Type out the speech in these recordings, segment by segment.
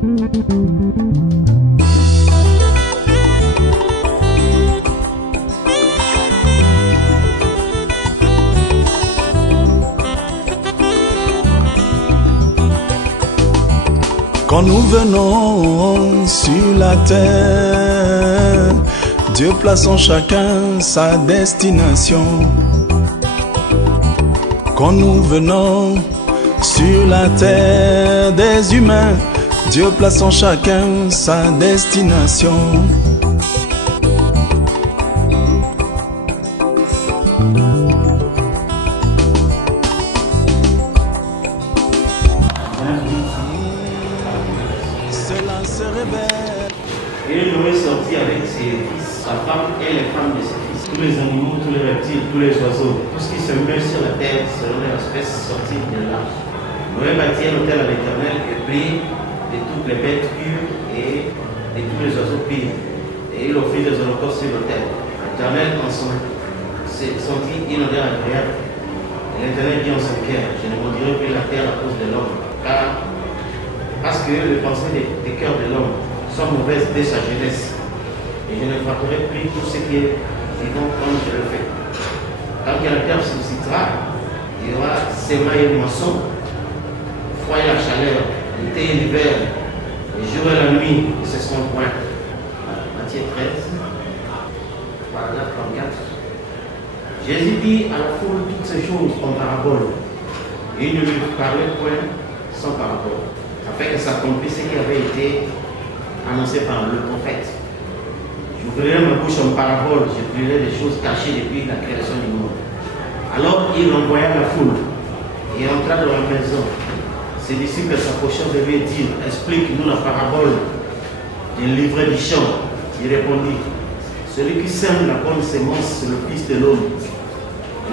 Quand nous venons sur la terre, Dieu place en chacun sa destination. Quand nous venons sur la terre des humains, Dieu place en chacun sa destination. Cela se révèle. Et Noé sortit avec ses fils, sa femme et les femmes de ses fils. Tous les animaux, tous les reptiles, tous les oiseaux, tout ce qui se meut sur la terre selon leur espèce sortit de là. Noé bâtit un autel à l'Éternel et prit de toutes les bêtes pures et de tous les oiseaux purs. Et il offrit des holocaustes sur l'autel. L'Éternel en son sentit inondé agréable. Et l'Éternel dit en son cœur, je ne maudirai plus la terre à cause de l'homme, parce que les pensées des cœurs de l'homme sont mauvaises dès sa jeunesse. Et je ne frapperai plus tout ce qui est vivant comme je le fais. Tant que la terre suscitera, il y aura sémaille et moisson, froid et la chaleur, l'été et l'hiver, le jour et la nuit, et ce seront point. Matthieu 13, paragraphe 34. Jésus dit à la foule toutes ces choses en parabole. Et il ne lui parlait point sans parabole, afin que s'accomplisse ce qui avait été annoncé par le prophète. J'ouvrirai ma bouche en parabole, je dirai des choses cachées depuis la création du monde. Alors il envoya la foule et entra dans la maison. Ses disciples s'approchèrent de lui et dirent, explique-nous la parabole du livret du champ. Il répondit, celui qui sème la bonne sémence, c'est le Fils de l'homme.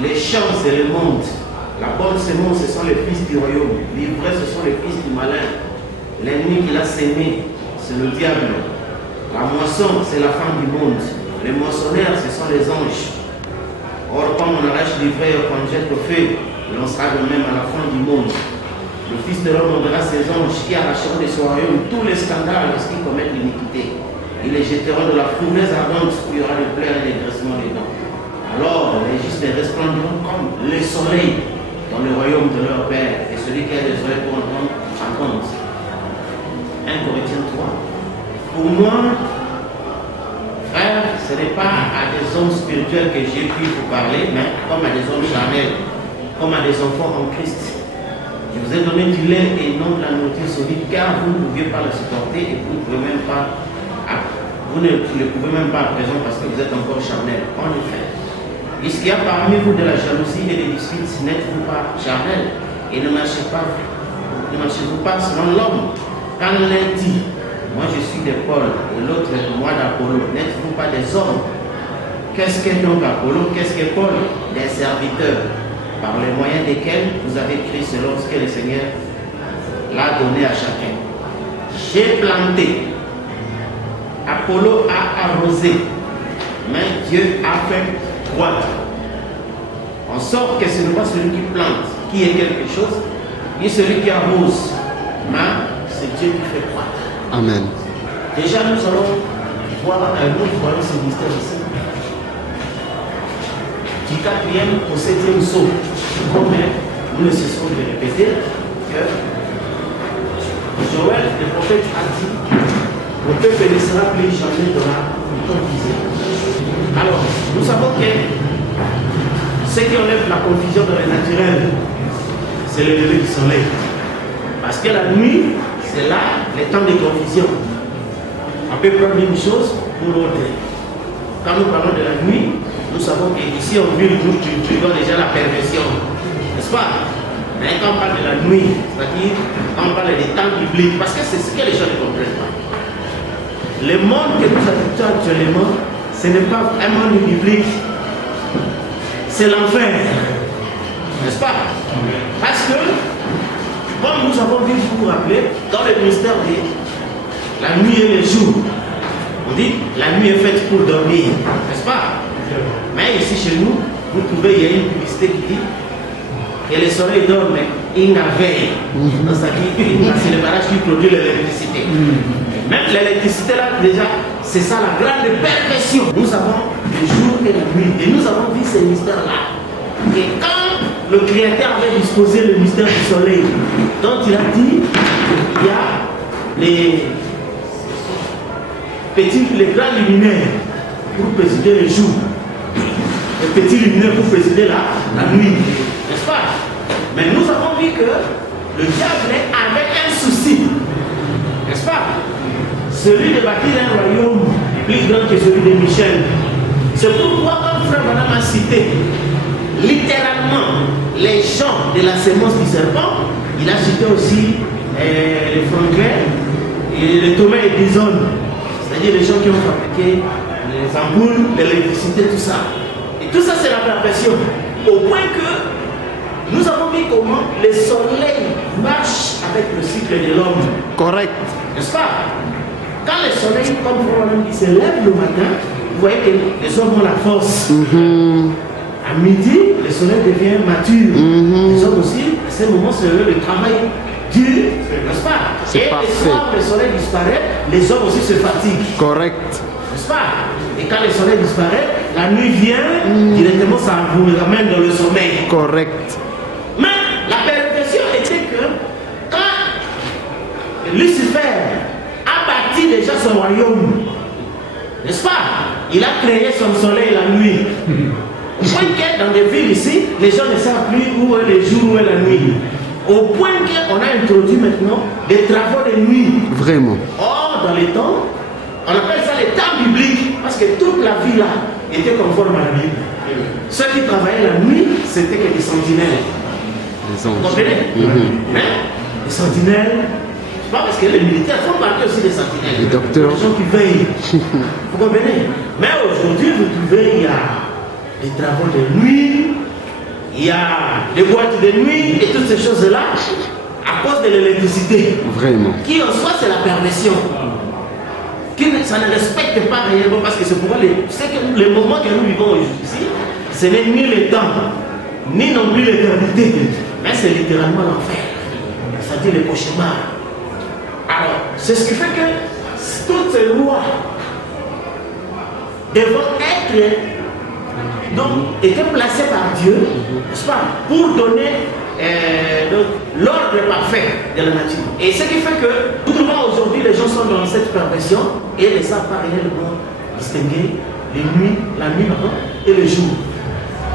Les champs, c'est le monde. La bonne sémence, ce sont les fils du royaume. L'ivraie, ce sont les fils du malin. L'ennemi qui l'a sémé, c'est le diable. La moisson, c'est la fin du monde. Les moissonneurs, ce sont les anges. Or, comme on arrache l'ivraie et qu'on jette au feu, l'on sera de même à la fin du monde. Le Fils de l'homme enverra ses anges qui arracheront de son royaume tous les scandales et ceux qui commettent l'iniquité. Ils les jetteront dans la fournaise ardente où il y aura des pleurs et des graissements des dents. Alors, les justes resplendiront comme le soleil dans le royaume de leur Père, et celui qui a des oreilles pour entendre, entende. 1 Corinthiens 3. Pour moi, frère, ce n'est pas à des hommes spirituels que j'ai pu vous parler, mais comme à des hommes charnels, comme à des enfants en Christ. Je vous ai donné du lait et non de la nourriture solide, car vous ne pouviez pas le supporter et vous ne pouvez même pas, vous ne le pouvez même pas à présent parce que vous êtes encore charnel. En effet, puisqu'il y a parmi vous de la jalousie et des disputes, n'êtes-vous pas charnel et ne marchez-vous pas selon l'homme? Quand l'un dit, moi je suis de Paul et l'autre moi d'Apollo, n'êtes-vous pas des hommes? Qu'est-ce qu'est donc Apollo? Qu'est-ce qu'est Paul? Des serviteurs, par les moyens desquels vous avez pris selon ce que le Seigneur l'a donné à chacun. J'ai planté, Apollo a arrosé, mais Dieu a fait croître. En sorte que ce n'est pas celui qui plante qui est quelque chose, ni celui qui arrose, mais c'est Dieu qui fait croître. Amen. Déjà, nous allons voir nous voyons ce mystère ici. Du 4e au 7e saut, comme nous ne cessons de répéter que Joël, le prophète, a dit le peuple ne sera plus jamais dans la confusion. Alors, nous savons que ce qui enlève la confusion dans le naturel, c'est le lever du soleil. Parce que la nuit, c'est là le temps de confusion. On peut prendre une chose pour l'autre. Quand nous parlons de la nuit, nous savons qu'ici en ville, nous cultivons déjà la perversion. N'est-ce pas? Mais quand on parle de la nuit, c'est-à-dire quand on parle des temps bibliques, parce que c'est ce que les gens ne comprennent pas. Le monde que nous habitons actuellement, ce n'est pas un monde biblique. C'est l'enfer. N'est-ce pas? Parce que, comme nous avons vu, vous vous rappelez, dans le ministère de la nuit et le jour, on dit la nuit est faite pour dormir. N'est-ce pas? Mais ici chez nous, vous trouvez, il y a une publicité qui dit que le soleil dort, mais Ingaveille. C'est le barrage qui produit l'électricité. Même l'électricité là, déjà, c'est ça la grande perversion. Nous avons le jour et la nuit. Et nous avons vu ces mystères-là. Et quand le Créateur avait disposé le mystère du soleil, dont il a dit, il y a les grands luminaires pour présider le jour, les petits luminaires pour présider la nuit, n'est-ce pas? Mais nous avons vu que le diable avait un souci, n'est-ce pas? Celui de bâtir un royaume plus grand que celui de Michel. C'est pourquoi quand frère Madame a cité littéralement les gens de la sémence du serpent, il a cité aussi les Franklin et les Thomas Edison, c'est-à-dire les gens qui ont fabriqué les ampoules, l'électricité, tout ça. Et tout ça, c'est la perversion. Au point que nous avons vu comment le soleil marche avec le cycle de l'homme. Correct. N'est-ce pas? Quand le soleil, comme problème, il se lève le matin, vous voyez que les hommes ont la force. À midi, le soleil devient mature. Les hommes aussi, à ce moment, c'est le travail dur, n'est-ce pas? Et le soir, le soleil disparaît, les hommes aussi se fatiguent. Correct. N'est-ce pas? Et quand le soleil disparaît, la nuit vient, directement ça vous ramène dans le sommeil. Correct. Mais la perversion était que quand Lucifer a bâti déjà son royaume, n'est-ce pas? Il a créé son soleil la nuit. Au point que dans des villes ici, les gens ne savent plus où est le jour, où est la nuit. Au point qu'on a introduit maintenant des travaux de nuit. Vraiment. Or, dans les temps, on appelle ça les temps bibliques, parce que toute la vie là était conforme à la Bible. Ceux qui travaillaient la nuit, c'était que des sentinelles. Les anges. Vous comprenez? Les sentinelles, pas parce que les militaires font partie aussi des sentinelles. Les docteurs. Les gens qui veillent. Vous comprenez? Mais aujourd'hui, vous trouvez, il y a des travaux de nuit, il y a des boîtes de nuit et toutes ces choses-là à cause de l'électricité. Vraiment. Qui en soi, c'est la perversion. Ça ne respecte pas réellement parce que c'est pourquoi les moments que nous vivons ici, ce n'est ni le temps, ni non plus l'éternité, mais c'est littéralement l'enfer. C'est-à-dire les cauchemars. Alors, c'est ce qui fait que toutes ces lois devront être étaient placées par Dieu, n'est-ce pas, pour donner l'ordre parfait de la nature. Et ce qui fait que nous trouvons aujourd'hui, les gens sont dans cette perversion et ne savent pas réellement distinguer les nuits, la nuit et le jour.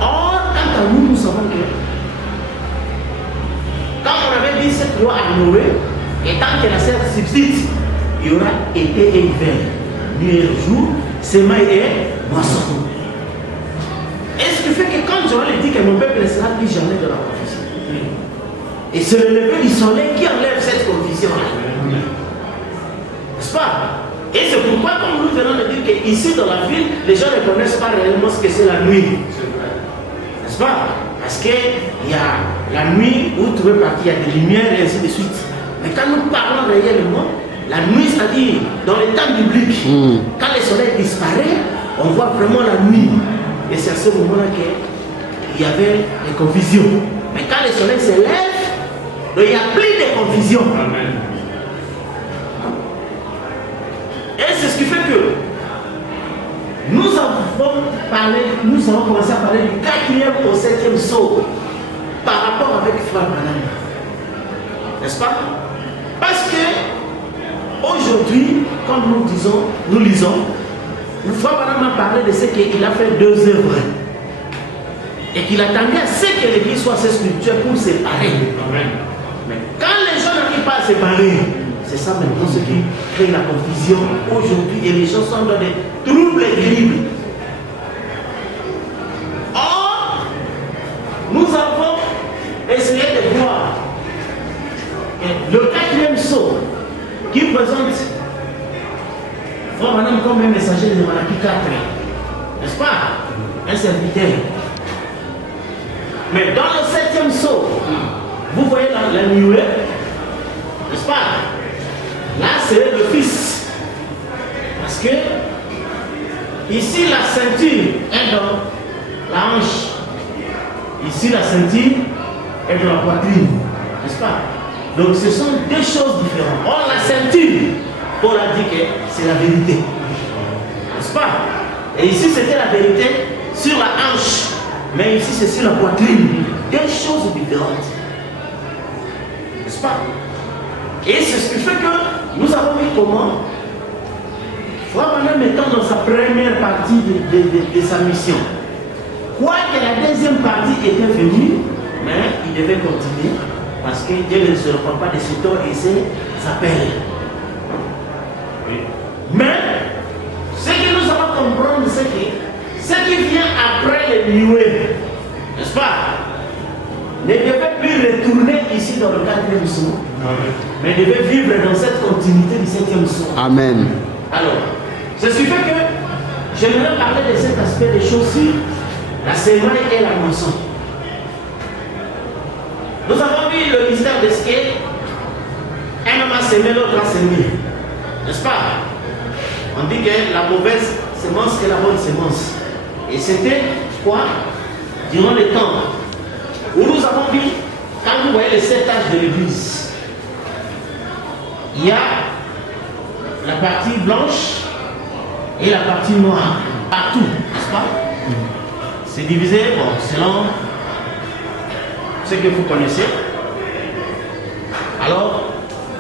Or, quant à nous, nous savons que quand on avait dit cette loi à Noé, et tant que la terre subsiste, il y aura été et hiver, nuit et jour, semaille et moisson. Et ce qui fait que quand Joël dit que mon peuple ne sera plus jamais de la confusion, et c'est le lever du soleil qui enlève cette confusion-là. N'est-ce pas? Et c'est pourquoi, comme nous venons de dire qu'ici dans la ville, les gens ne connaissent pas réellement ce que c'est la nuit. N'est-ce pas? Parce qu'il y a la nuit où tu veux partir, il y a des lumières et ainsi de suite. Mais quand nous parlons réellement, la nuit, c'est-à-dire dans les temps bibliques, quand le soleil disparaît, on voit vraiment la nuit. Et c'est à ce moment-là qu'il y avait des confusions. Mais quand le soleil se lève, il n'y a plus de confusion. Amen. Et c'est ce qui fait que nous avons commencé à parler du 4e au 7e saut par rapport avec Frère Branham. N'est-ce pas? Parce que aujourd'hui, comme nous lisons, le Frère Branham a parlé de ce qu'il a fait 2 œuvres. Et qu'il attendait à ce que l'Église soit assez spirituelle pour séparer. Amen. Mais quand les gens n'arrivent pas à séparer, c'est ça maintenant ce qui crée la confusion aujourd'hui et les gens sont dans des troubles terribles. Or, nous avons essayé de voir le 4e saut qui présente Frère Branham comme un messager de Malachie 4, n'est-ce pas? Un serviteur. Mais dans le 7e saut, vous voyez la nuée, n'est-ce pas? Là, c'est le Fils. Parce que ici, la ceinture est dans la hanche. Ici, la ceinture est dans la poitrine. N'est-ce pas? Donc ce sont deux choses différentes. Or la ceinture, Paul a dit que c'est la vérité. N'est-ce pas? Et ici c'était la vérité sur la hanche. Mais ici c'est sur la poitrine. Deux choses différentes. N'est-ce pas? Et c'est ce qui fait que nous avons vu comment Frère Branham étant dans sa première partie de sa mission. Quoique la deuxième partie était venue, mais il devait continuer parce que Dieu ne se reprend pas de ses torts et ses appels. Oui. Mais ce que nous allons comprendre, c'est que ce qui vient après le nuée, n'est-ce pas, ne devait plus retourner ici dans le 4e saut, mais devait vivre dans cette continuité du 7e saut. Amen. Alors, c'est ce qui fait que j'aimerais parler de cet aspect des choses sur la semaille et la moisson. Nous avons vu le mystère de ce qu'un homme a semé, l'autre a semé. N'est-ce pas? On dit que la mauvaise semence et la bonne semence. Et c'était quoi? Durant le temps où nous avons vu, quand vous voyez les 7 âges de l'église, il y a la partie blanche et la partie noire, partout, n'est-ce pas? C'est divisé, bon, selon ce que vous connaissez. Alors,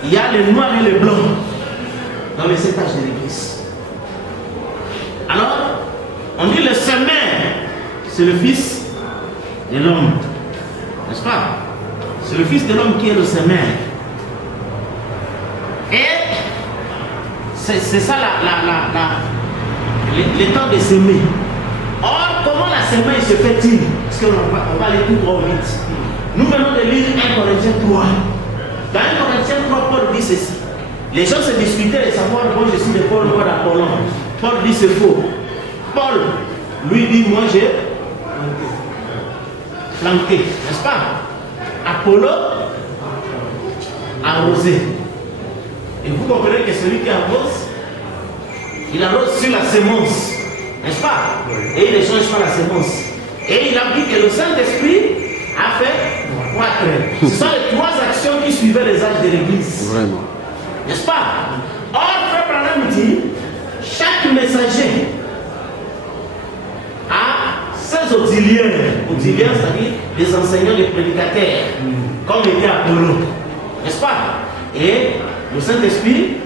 il y a le noir et le blanc dans les 7 âges de l'église. Alors, on dit le semeur, c'est le fils de l'homme, n'est-ce pas? C'est le fils de l'homme qui est le semeur. Et c'est ça le temps de s'aimer. Or, comment la semaille se fait-il? Parce qu'on va aller tout trop vite. Nous venons de lire 1 Corinthiens 3. Dans 1 Corinthiens 3, Paul dit ceci. Les gens se discutaient de savoir, moi je suis de Paul, moi d'Apollon. Paul dit c'est faux. Paul lui dit, moi j'ai planté, n'est-ce pas? Apollo arrosé. Et vous comprenez que celui qui arrose, il arrose sur la sémence, n'est-ce pas? Et il ne change pas la sémence. Et il a dit que le Saint-Esprit a fait 4. Ce sont les 3 actions qui suivaient les âges de l'Église. Vraiment. N'est-ce pas? Or, Frère Branham dit, chaque messager a ses auxiliaires. Auxiliaires, c'est-à-dire des enseignants, des prédicateurs, comme était Apollo. N'est-ce pas? Et le Saint-Esprit,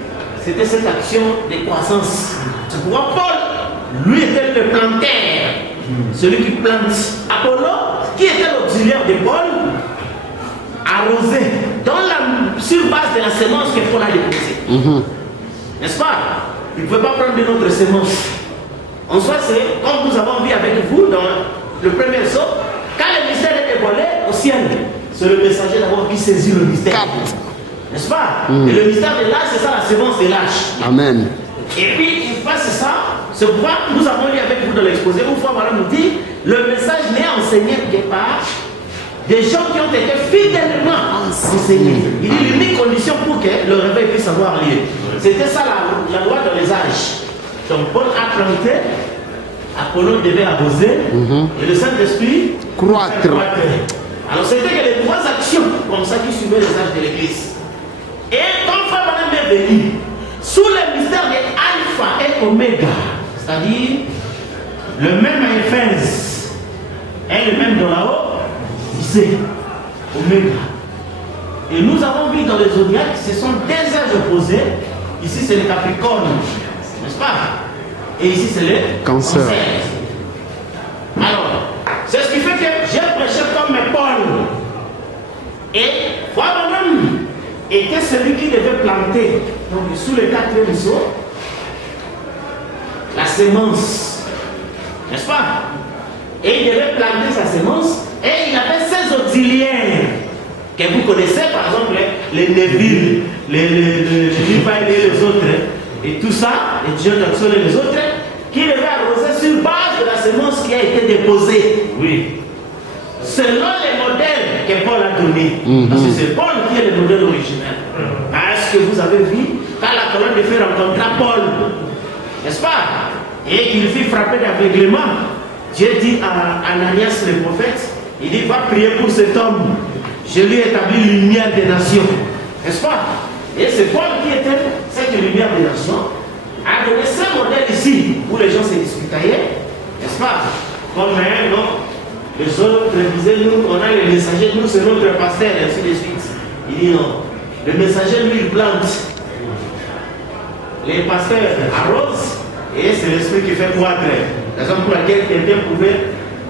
c'était cette action de croissance. C'est pourquoi Paul, lui, était le planteur, celui qui plante. Apollo, qui était l'auxiliaire de Paul, arrosé sur base de la sémence que Paul a déposée. N'est-ce pas? Il ne pouvait pas prendre une autre sémence. En soi, c'est comme nous avons vu avec vous dans le premier saut, quand le mystère est dévoilé au ciel, c'est le messager d'abord qui saisit le mystère. N'est-ce pas? Et le mystère de l'âge, c'est ça la sémence de l'âge. Amen. Et puis, il passe ça. C'est pourquoi nous avons lu avec vous dans l'exposé, une fois, voilà, nous dit, le message n'est enseigné que par des gens qui ont été fidèlement enseignés. Il dit l'unique condition pour que le réveil puisse avoir lieu. C'était ça la loi dans les âges. Donc, Paul a planté, Apollon devait arroser, et le Saint-Esprit croître. Alors, c'était que les 3 actions comme ça qui suivaient les âges de l'Église. Et quand Frère Branham est venu, sous le mystère de Alpha et Oméga, c'est-à-dire le même à Éphèse et le même dans la haut, c'est Oméga. Et nous avons vu dans les zodiaques, ce sont 2 âges opposés. Ici c'est le Capricorne, n'est-ce pas? Et ici c'est le Cancer. Alors, c'est ce qui fait que j'ai prêché comme Paul. Et Frère Branham était celui qui devait planter, donc sous le 4e saut, la sémence, n'est-ce pas? Et il devait planter sa sémence, et il avait ses auxiliaires, que vous connaissez, par exemple, les Neville, les Levi et les autres, et tout ça, les John Jackson et les autres, qui devaient arroser sur base de la sémence qui a été déposée. Oui. Selon les modèles que Paul a donnés. Parce que c'est Paul qui est le modèle original. Parce que vous avez vu, quand la colonne de feu rencontra Paul, n'est-ce pas? Et qu'il fit frapper d'aveuglement, Dieu dit à Ananias le prophète, il dit, va prier pour cet homme. je lui ai établi lumière des nations. N'est-ce pas? Et c'est Paul qui était cette lumière des nations, a donné ce modèle ici, où les gens se disputaillaient, n'est-ce pas? Comme non, les autres disaient, nous, on a les messagers, nous c'est notre pasteur, et ainsi de suite. Il dit non, le messager lui il plante, les pasteurs arrosent, et c'est l'esprit qui fait croître. La raison pour laquelle quelqu'un pouvait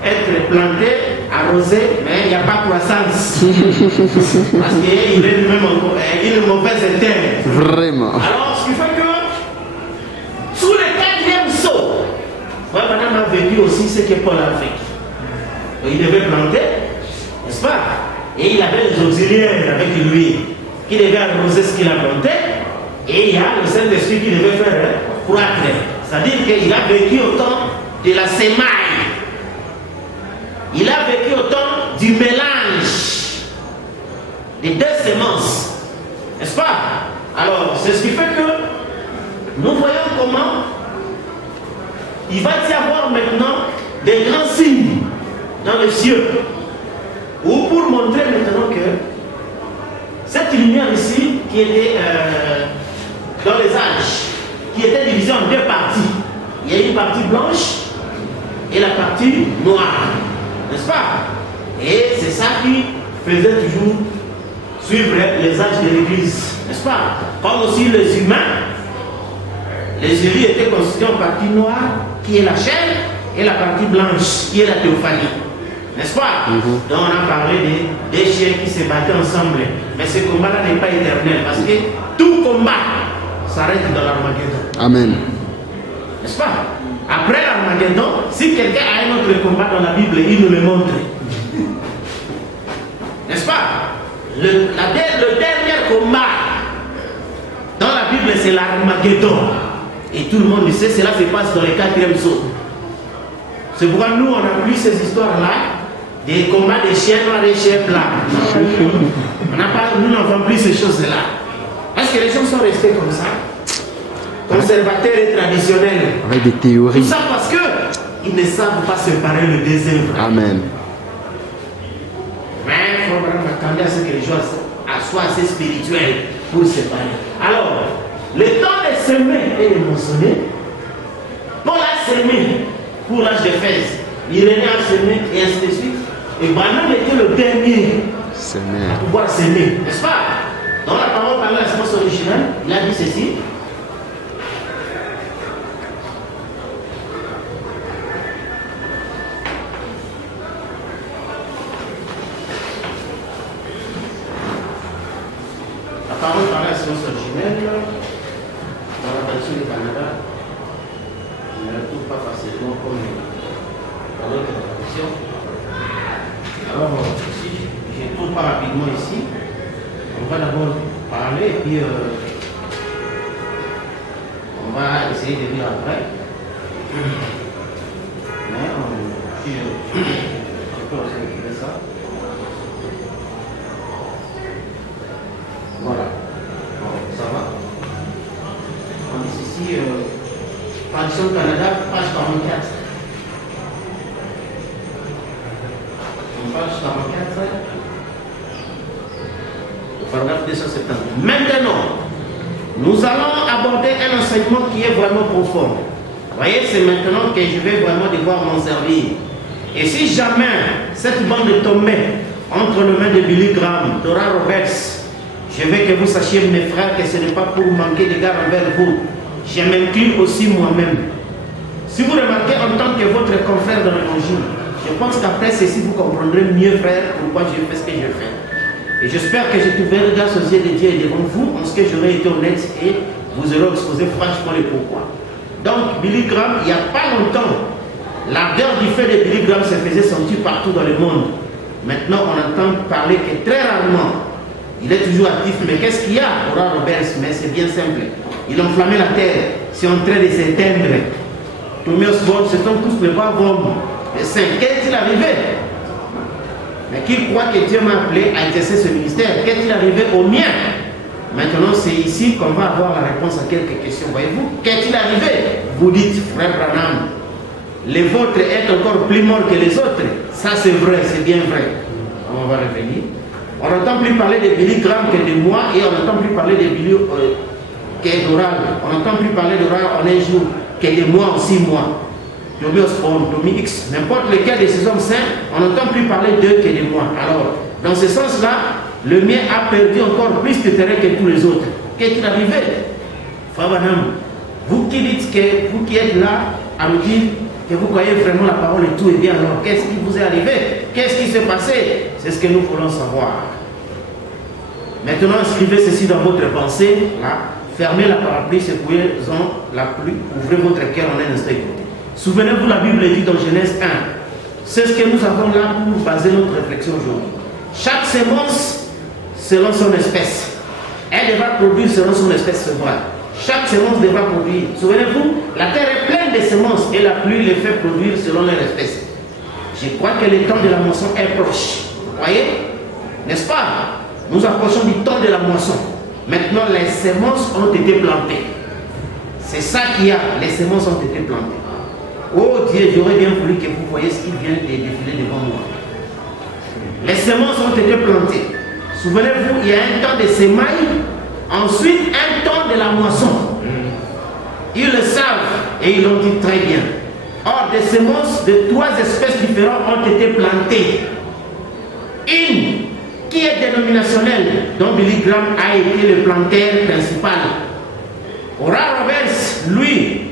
être planté, arrosé, mais il n'y a pas de croissance. Parce qu'il est lui-même il est mauvais terre. Vraiment. Alors, ce qui fait que, sous le 4e saut, madame a vécu aussi ce que Paul a fait. Il devait planter, n'est-ce pas? Et il avait les auxiliaires avec lui, qui devaient arroser ce qu'il a planté, et il y a le Saint-Esprit qui devait faire croître. C'est-à-dire qu'il a vécu au temps de la sémaille. Il a vécu au temps du mélange des deux semences. N'est-ce pas? Alors, c'est ce qui fait que nous voyons comment il va y avoir maintenant des grands signes dans les cieux. Ou pour montrer maintenant que cette lumière ici, qui était dans les âges, qui était divisée en deux parties. Il y a une partie blanche et la partie noire. N'est-ce pas? Et c'est ça qui faisait toujours suivre les âges de l'Église. N'est-ce pas? Comme aussi les humains, les élus étaient constitués en partie noire, qui est la chair, et la partie blanche, qui est la théophanie. N'est-ce pas? Donc on a parlé des chiens qui se battaient ensemble. Mais ce combat-là n'est pas éternel, parce que tout combat s'arrête dans l'Armageddon. Amen. N'est-ce pas? Après l'Armageddon, si quelqu'un a un autre combat dans la Bible, il nous le montre. N'est-ce pas? Le dernier combat dans la Bible, c'est l'Armageddon. Et tout le monde le sait, cela se passe dans le 4e saut. C'est pourquoi nous, on n'a plus ces histoires-là, des combats des chiens noirs et des chiens blancs. Nous n'avons plus ces choses-là. Parce que les gens sont restés comme ça, conservateurs et traditionnels. Avec des théories. Tout ça parce qu'ils ne savent pas séparer le désœuvre. Amen. Mais il faut vraiment attendre à ce que les gens soient assez spirituels pour séparer. Alors, le temps de semer et de moissonner, Paul a semé pour l'âge de Éphèse. Irénée a semé et ainsi de suite. Et Branham était le dernier à pouvoir s'aimer, n'est-ce pas? Dans la parole par la sémence originale, il a dit ceci. La parole par la sémence originale, dans la version du Canada, je ne la trouve pas facilement comme dans l'autre traduction. Alors, ici, je ne trouve pas rapidement ici. On va d'abord parler et puis on va essayer de lire après. Mais je peux aussi écrire ça. Voilà. Bon, ça va. On est ici, Traduction Canada, page 44. Page 44. Paragraphe 270. Maintenant, nous allons aborder un enseignement qui est vraiment profond. Vous voyez, c'est maintenant que je vais vraiment devoir m'en servir. Et si jamais cette bande tombait entre les mains de Billy Graham, Oral Roberts, je veux que vous sachiez, mes frères, que ce n'est pas pour manquer de garde envers vous. Je m'incline aussi moi-même. Si vous remarquez en tant que votre confrère dans l'évangile, je pense qu'après ceci, vous comprendrez mieux, frère, pourquoi je fais ce que je fais. Et j'espère que je trouverai grâce aux yeux de Dieu devant vous, en ce que j'aurai été honnête et vous aurez exposé franchement le pourquoi. Donc, Billy Graham, il n'y a pas longtemps, l'ardeur du fait de Billy Graham se faisait sentir partout dans le monde. Maintenant, on entend parler que très rarement, il est toujours actif. Mais qu'est-ce qu'il y a, Oral Roberts? Mais c'est bien simple. Il enflammait la terre, c'est en train de s'éteindre. Tommy Osborne, ce sont tous les braves hommes. Les saints, qu'est-il arrivé? Mais qui croit que Dieu m'a appelé à exercer ce ministère? Qu'est-il arrivé au mien? Maintenant, c'est ici qu'on va avoir la réponse à quelques questions. Voyez-vous, qu'est-il arrivé? Vous dites, frère Branham, les vôtres est encore plus morts que les autres. Ça, c'est vrai, c'est bien vrai. On va revenir. On n'entend plus parler de Billy Graham que de moi et on n'entend plus parler de Billy qui est d'oral. On n'entend plus parler d'oral en un jour que de moi en 6 mois. Tommy Osborne, Tommy X, n'importe lequel de ces hommes saints, on n'entend plus parler d'eux que de moi. Alors, dans ce sens-là, le mien a perdu encore plus de terrain que tous les autres. Qu'est-il arrivé? Frère Branham, vous qui dites que, vous qui êtes là à nous dire que vous croyez vraiment la parole et tout est bien, alors qu'est-ce qui vous est arrivé? Qu'est-ce qui s'est passé? C'est ce que nous voulons savoir. Maintenant, inscrivez ceci dans votre pensée, là. Fermez la parapluie, secouez-en la pluie, ouvrez votre cœur en un instant. Souvenez-vous, la Bible dit dans Genèse 1, c'est ce que nous avons là pour baser notre réflexion aujourd'hui. Chaque sémence selon son espèce. Elle devra produire selon son espèce sevrale. Chaque sémence devra produire. Souvenez-vous, la terre est pleine de semences et la pluie les fait produire selon leur espèce. Je crois que le temps de la moisson est proche. Vous voyez? N'est-ce pas? Nous approchons du temps de la moisson. Maintenant, les semences ont été plantées. C'est ça qu'il y a. Les semences ont été plantées. Oh Dieu, j'aurais bien voulu que vous voyez ce qui vient de défiler devant moi. Les semences ont été plantées. Souvenez-vous, il y a un temps de semailles, ensuite un temps de la moisson. Ils le savent et ils l'ont dit très bien. Or, des semences de 3 espèces différentes ont été plantées. Une qui est dénominationnelle, dont Billy Graham a été le planteur principal. Oral Roberts, lui,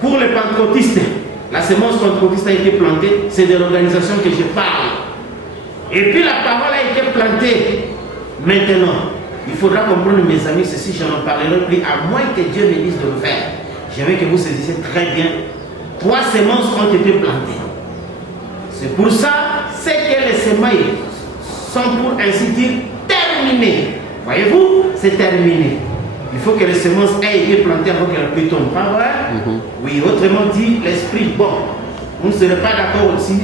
pour les pentecôtistes, la semence pentecôtiste a été plantée, c'est de l'organisation que je parle. Et puis la parole a été plantée. Maintenant, il faudra comprendre, mes amis, ceci, je n'en parlerai plus, à moins que Dieu me dise de le faire. J'aimerais que vous saisissiez très bien. 3 semences ont été plantées. C'est pour ça, c'est que les semailles sont, pour ainsi dire, terminées. Voyez-vous, c'est terminé. Il faut que les semences aient été plantées avant que la pluie tombe. Pas vrai? Oui, autrement dit, l'esprit, bon, vous ne serez pas d'accord aussi.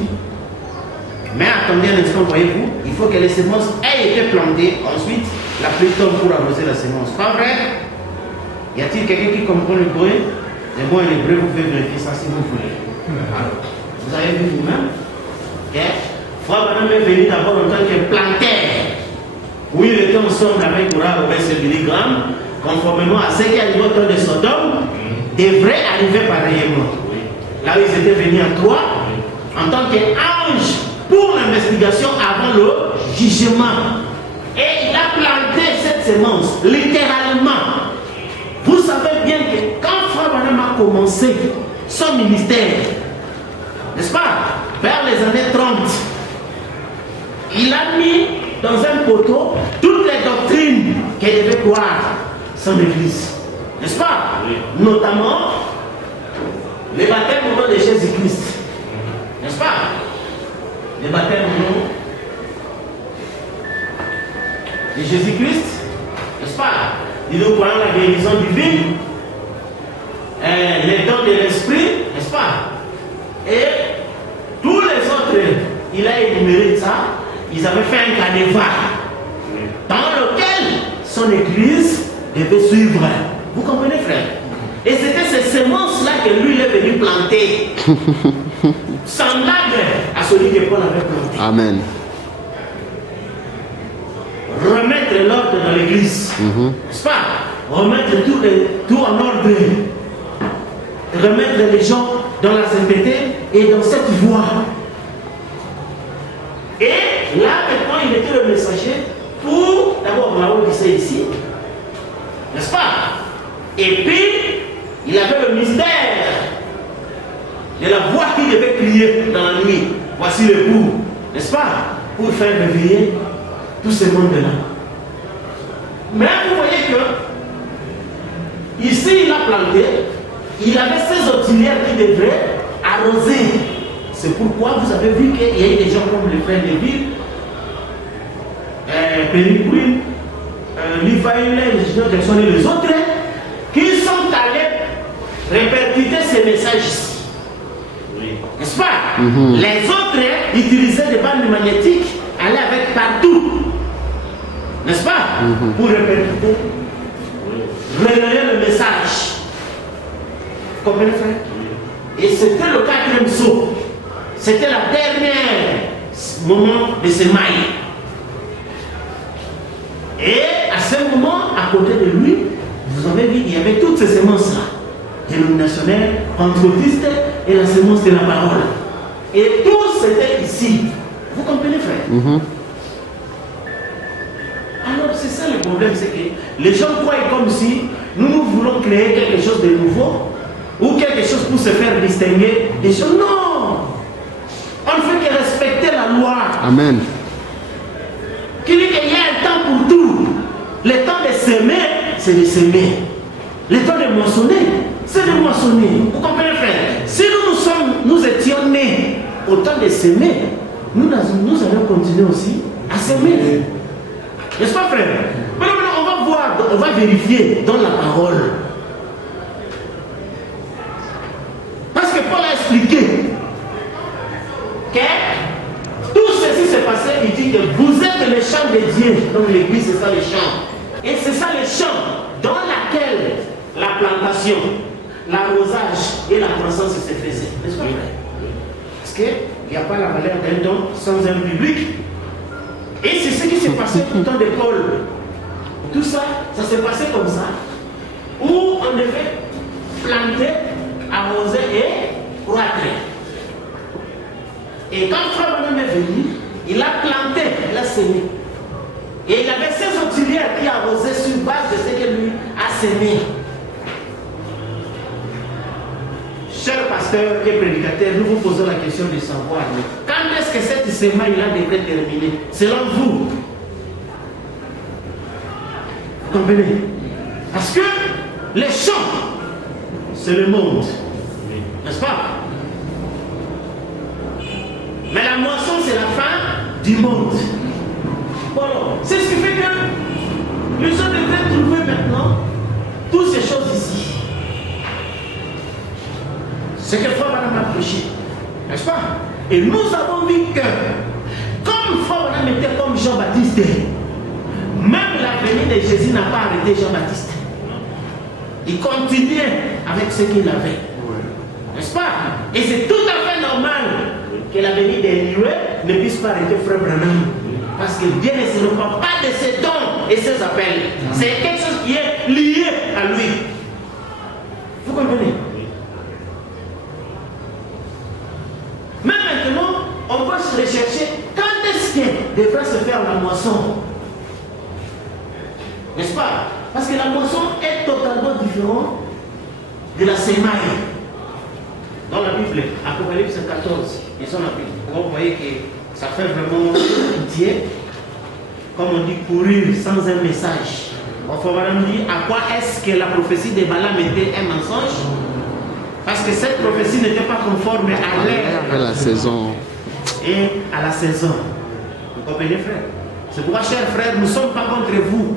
Mais attendez un instant, voyez-vous, il faut que les semences aient été plantées. Ensuite, la pluie tombe pour arroser la semence. Pas vrai? Y a-t-il quelqu'un qui comprend l'hébreu? Et moi, l'hébreu, vous pouvez vérifier ça si vous voulez. Vous avez vu vous-même? Frère Branham est venu d'abord en tant que planteur. Oui, il était ensemble avec Oral Roberts et Billy Graham, conformément à ce qui arrive au temps de Sodome, devrait arriver pareillement. Là où ils étaient venus à 3, en tant qu'ange pour l'investigation avant le jugement. Et il a planté cette semence, littéralement. Vous savez bien que quand Frère Branham a commencé son ministère, n'est-ce pas, vers les années 30, il a mis dans un poteau toutes les doctrines qu'elle devait croire son église. N'est-ce pas? Notamment le baptême au nom de Jésus-Christ. N'est-ce pas? Le baptême au nom de Jésus-Christ. N'est-ce pas? Nous croyons la guérison divine, les dons de l'esprit, n'est-ce pas? Et tous les autres, il a énuméré ça. Ils avaient fait un canevas dans lequel son église devait suivre. Vous comprenez, frère? Et c'était ces semences-là que lui il est venu planter. Semblable à celui que Paul avait planté. Amen. Remettre l'ordre dans l'église. N'est-ce pas? Remettre tout en ordre. Remettre les gens dans la sainteté et dans cette voie. Et là, maintenant, il était le messager pour, d'abord, Laodicée ici, n'est-ce pas? Et puis, il avait le mystère de la voix qui devait crier dans la nuit. Voici le bout, n'est-ce pas? Pour faire réveiller tout ce monde-là. Mais vous voyez que, ici, il a planté, il avait ses auxiliaires qui devraient arroser. C'est pourquoi vous avez vu qu'il y a eu des gens comme le frère de Ville, Péricouine, Livaïle, les autres, qui sont allés répercuter ces messages ici. N'est-ce pas? Les autres utilisaient des bandes magnétiques, allaient avec partout. N'est-ce pas? Pour répercuter, relayer le message. Vous comprenez, frère? Et c'était le 4e saut. C'était la dernière moment de ce mail. Et à ce moment, à côté de lui, vous avez vu, il y avait toutes ces semences-là. Dénominationnelles, pentecôtistes et la semence de la parole. Et tous étaient ici. Vous comprenez, frère? Alors, c'est ça le problème, c'est que les gens croient comme si nous voulons créer quelque chose de nouveau ou quelque chose pour se faire distinguer des gens. Non! On ne fait que respecter la loi. Amen. Qui dit qu'il y a un temps pour tout. Le temps de s'aimer, c'est de s'aimer. Le temps de moissonner, c'est de moissonner. Vous comprenez, frère? Si nous étions nés au temps de s'aimer, nous allons continuer aussi à s'aimer. N'est-ce pas, frère? Maintenant, on va voir, on va vérifier dans la parole. Parce que Paul a expliqué que tout ceci s'est passé, il dit que vous êtes les champs de Dieu. Donc l'église, c'est ça les champs. Et c'est ça les champs dans laquelle la plantation, l'arrosage et la croissance se faisaient. N'est-ce pas, frère? Parce qu'il n'y a pas la valeur d'un don sans un public. Et c'est ce qui s'est passé tout le temps de Paul. Tout ça, ça s'est passé comme ça. Où on devait planter, arroser et croître. Et quand Frère Branham est venu, il a planté, il a semé. Et il avait ses auxiliaires qui arrosaient sur base de ce que lui a semé. Chers pasteurs et prédicateurs, nous vous posons la question de savoir quand est-ce que cette semaine-là devrait terminer, selon vous? Vous comprenez? Parce que les champs, c'est le monde. N'est-ce pas? Mais la moisson, c'est la fin du monde. Voilà. C'est ce qui fait que les gens devraient trouver maintenant toutes ces choses ici. C'est que Frère Branham a prêché, n'est-ce pas? Et nous avons vu que, comme Frère Branham était comme Jean-Baptiste, même la venue de Jésus n'a pas arrêté Jean-Baptiste. Il continuait avec ce qu'il avait, n'est-ce pas? Et c'est tout à fait normal que la venue des nuées ne puisse pas arrêter Frère Branham. Parce que Dieu ne se reprend pas de ses dons et ses appels. C'est quelque chose qui est lié à lui. Vous comprenez? Mais maintenant, on va se rechercher quand est-ce que devrait se faire la moisson. N'est-ce pas? Parce que la moisson est totalement différente de la semaille. Dans la Bible, Apocalypse 14, ils sont la Bible. Vous voyez que ça fait vraiment Dieu, comme on dit, courir sans un message. On va me dire à quoi est-ce que la prophétie de Balaam était un mensonge? Parce que cette prophétie n'était pas conforme à l'air, À la saison. et à la saison. Vous comprenez, frère? C'est pourquoi, chers frères, nous ne sommes pas contre vous.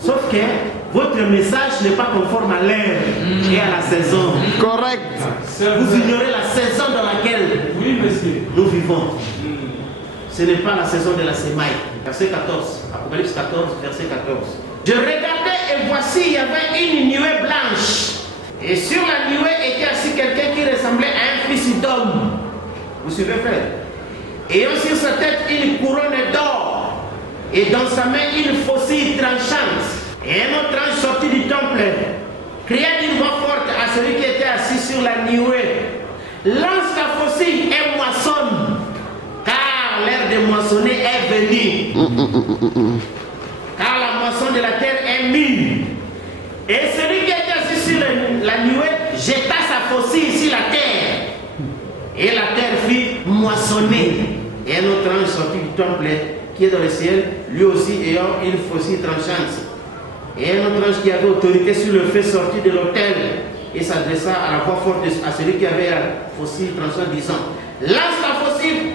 Sauf que votre message n'est pas conforme à l'air et à la saison. Correct. Vous ignorez la saison dans laquelle nous vivons. Ce n'est pas la saison de la semaille. Verset 14. Apocalypse 14, verset 14. Je regardais et voici, il y avait une nuée blanche. Et sur la nuée était assis quelqu'un qui ressemblait à un fils d'homme. Vous suivez, frère? Ayant sur sa tête une couronne d'or. Et dans sa main une faucille tranchante. Et un autre ange sorti du temple cria d'une voix forte à celui qui était assis sur la nuée: lance la faucille et moissonne, car l'heure de moissonner est venue. Car la moisson de la terre est mûre. Et celui qui était assis sur la nuée jeta sa faucille sur la terre. Et la terre fit moissonner. Et un autre ange sorti du temple qui est dans le ciel, lui aussi ayant une faucille tranchante. Et un autre ange qui avait autorité sur le feu sorti de l'autel et s'adressa à la voix forte à celui qui avait la faucille tranchante, disant: lance la faucille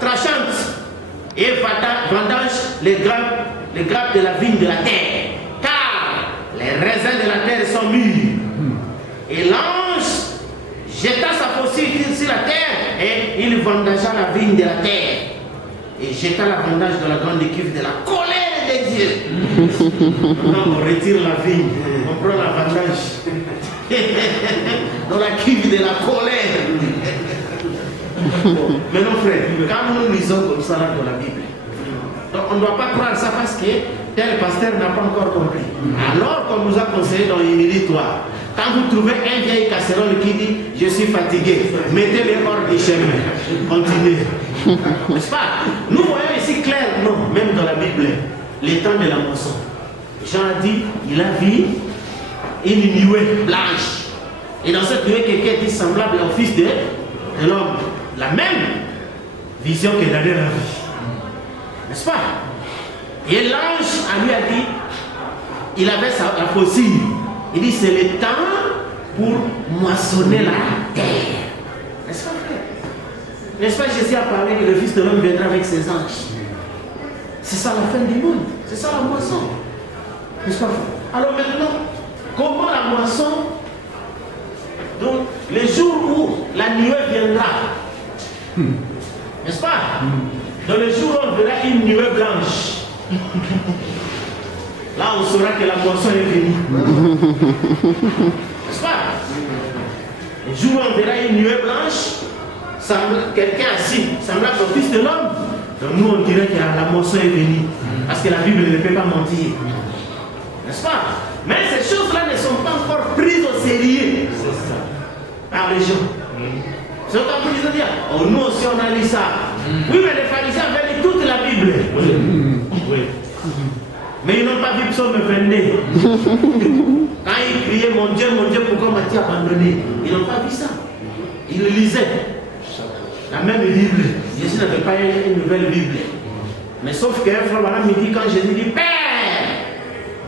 tranchante et vendange les grappes de la vigne de la terre, car les raisins de la terre sont mûrs. Et l'ange jeta sa faucille sur la terre et il vendagea la vigne de la terre et jeta la vendage dans la grande cuve de la colère de Dieu. Quand on retire la vigne, on prend la vendage dans la cuve de la colère. Maintenant, frère, quand nous lisons comme ça là dans la Bible, donc on ne doit pas croire ça parce que tel pasteur n'a pas encore compris. Alors qu'on nous a conseillé dans Humilité-toi, quand vous trouvez un vieil casserole qui dit « Je suis fatigué », mettez-les hors du chemin. Continuez. N'est-ce pas? Nous voyons ici clair, non, même dans la Bible, les temps de la moisson. Jean a dit, il a vu une nuée blanche. Et dans cette nuée, quelqu'un était semblable au fils de l'homme. La même vision que Daniel a vue. N'est-ce pas? Et l'ange lui a dit, il avait la fossile. Il dit, c'est le temps pour moissonner la terre. N'est-ce pas, frère? N'est-ce pas, Jésus a parlé que le Fils de l'homme viendra avec ses anges. C'est ça la fin du monde. C'est ça la moisson. N'est-ce pas? Alors maintenant, comment la moisson, donc le jour où la nuée viendra, n'est-ce pas? Dans le jour où on verra une nuée blanche, là on saura que la moisson est venue. N'est-ce pas? Le jour où on verra une nuée blanche, quelqu'un assis, semblable au Fils de l'homme, donc nous on dirait que la moisson est venue. Parce que la Bible ne peut pas mentir. N'est-ce pas? Mais ces choses-là ne sont pas encore prises au sérieux par les gens. C'est quand ils disent, oh nous aussi on a lu ça. Oui, mais les pharisiens avaient lu toute la Bible. Oui. Mais ils n'ont pas vu Psaume 22. Quand ils criaient, mon Dieu, pourquoi m'as-tu abandonné? Ils n'ont pas vu ça. Ils le lisaient. La même Bible. Jésus n'avait pas une nouvelle Bible. Mais sauf qu'un frère, voilà, me dit, quand Jésus dit, Père,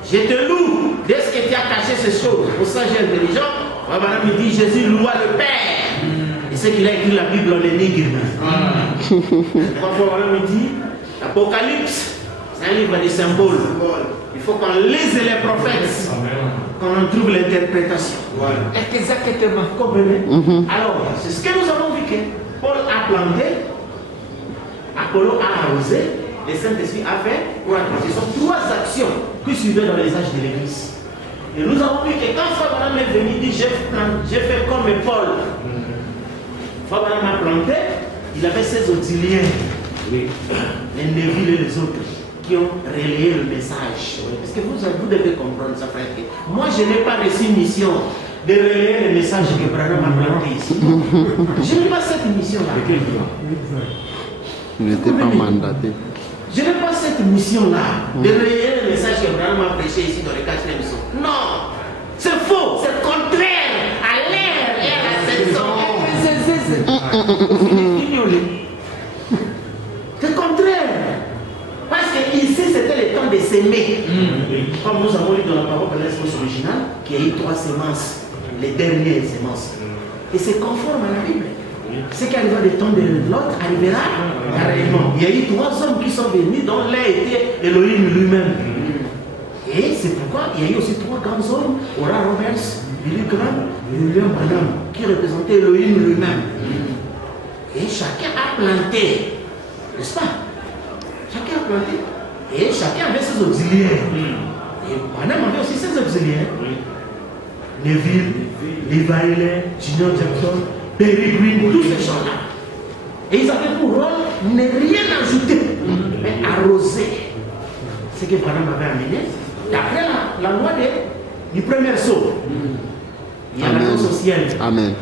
je te loue dès ce que tu as caché ces choses aux sages et intelligents. Voilà, me dit, Jésus loua le Père. Et c'est qu'il a écrit la Bible en énigme. Voilà, me dit, l'Apocalypse, c'est un livre de symboles. Il faut qu'on lise les prophètes, qu'on en trouve l'interprétation. Exactement. Alors, c'est ce que nous avons vu que Paul a planté, Apollo a arrosé, le Saint-Esprit a fait pour accomplir. Ce sont trois actions qui suivaient dans les âges de l'Église. Et nous avons vu que quand Frère Branham est venu, il dit j'ai fait comme Paul. Frère Branham a planté, il avait ses auxiliaires, les Neville et les autres, qui ont relayé le message. Parce que vous devez comprendre ça, frère. Moi, je n'ai pas reçu une mission de relayer le message que Branham a planté ici. Je n'ai pas cette mission-là. Il n'était pas mandaté. Je n'ai pas cette mission-là de relayer le message que Branham a prêché ici dans les 4e leçons. Non, c'est faux, c'est contraire à l'air et à la saison. C'est contraire. Parce que ici, c'était le temps de s'aimer. Comme nous avons lu dans la parole de l'espèce originale, qu'il y a eu 3 semences, les dernières semences. Et c'est conforme à la Bible. Ce qui arrivera du temps de l'autre arrivera pareillement. Il y a eu 3 hommes qui sont venus, dont l'un était Elohim lui-même. Et c'est pourquoi il y a eu aussi 3 grands hommes, Oral Roberts, Billy Graham et William Branham, qui représentaient Elohim lui-même. Et chacun a planté, n'est-ce pas? Chacun a planté. Et chacun avait ses auxiliaires. Et Branham avait aussi ses auxiliaires. Neville, Levi, Junior Jackson, Perry Green, tous ces gens-là. Et ils avaient pour rôle ne rien ajouter, mais arroser ce que Branham avait amené. D'après la loi du premier saut, il y a l'annonce au ciel. Amen.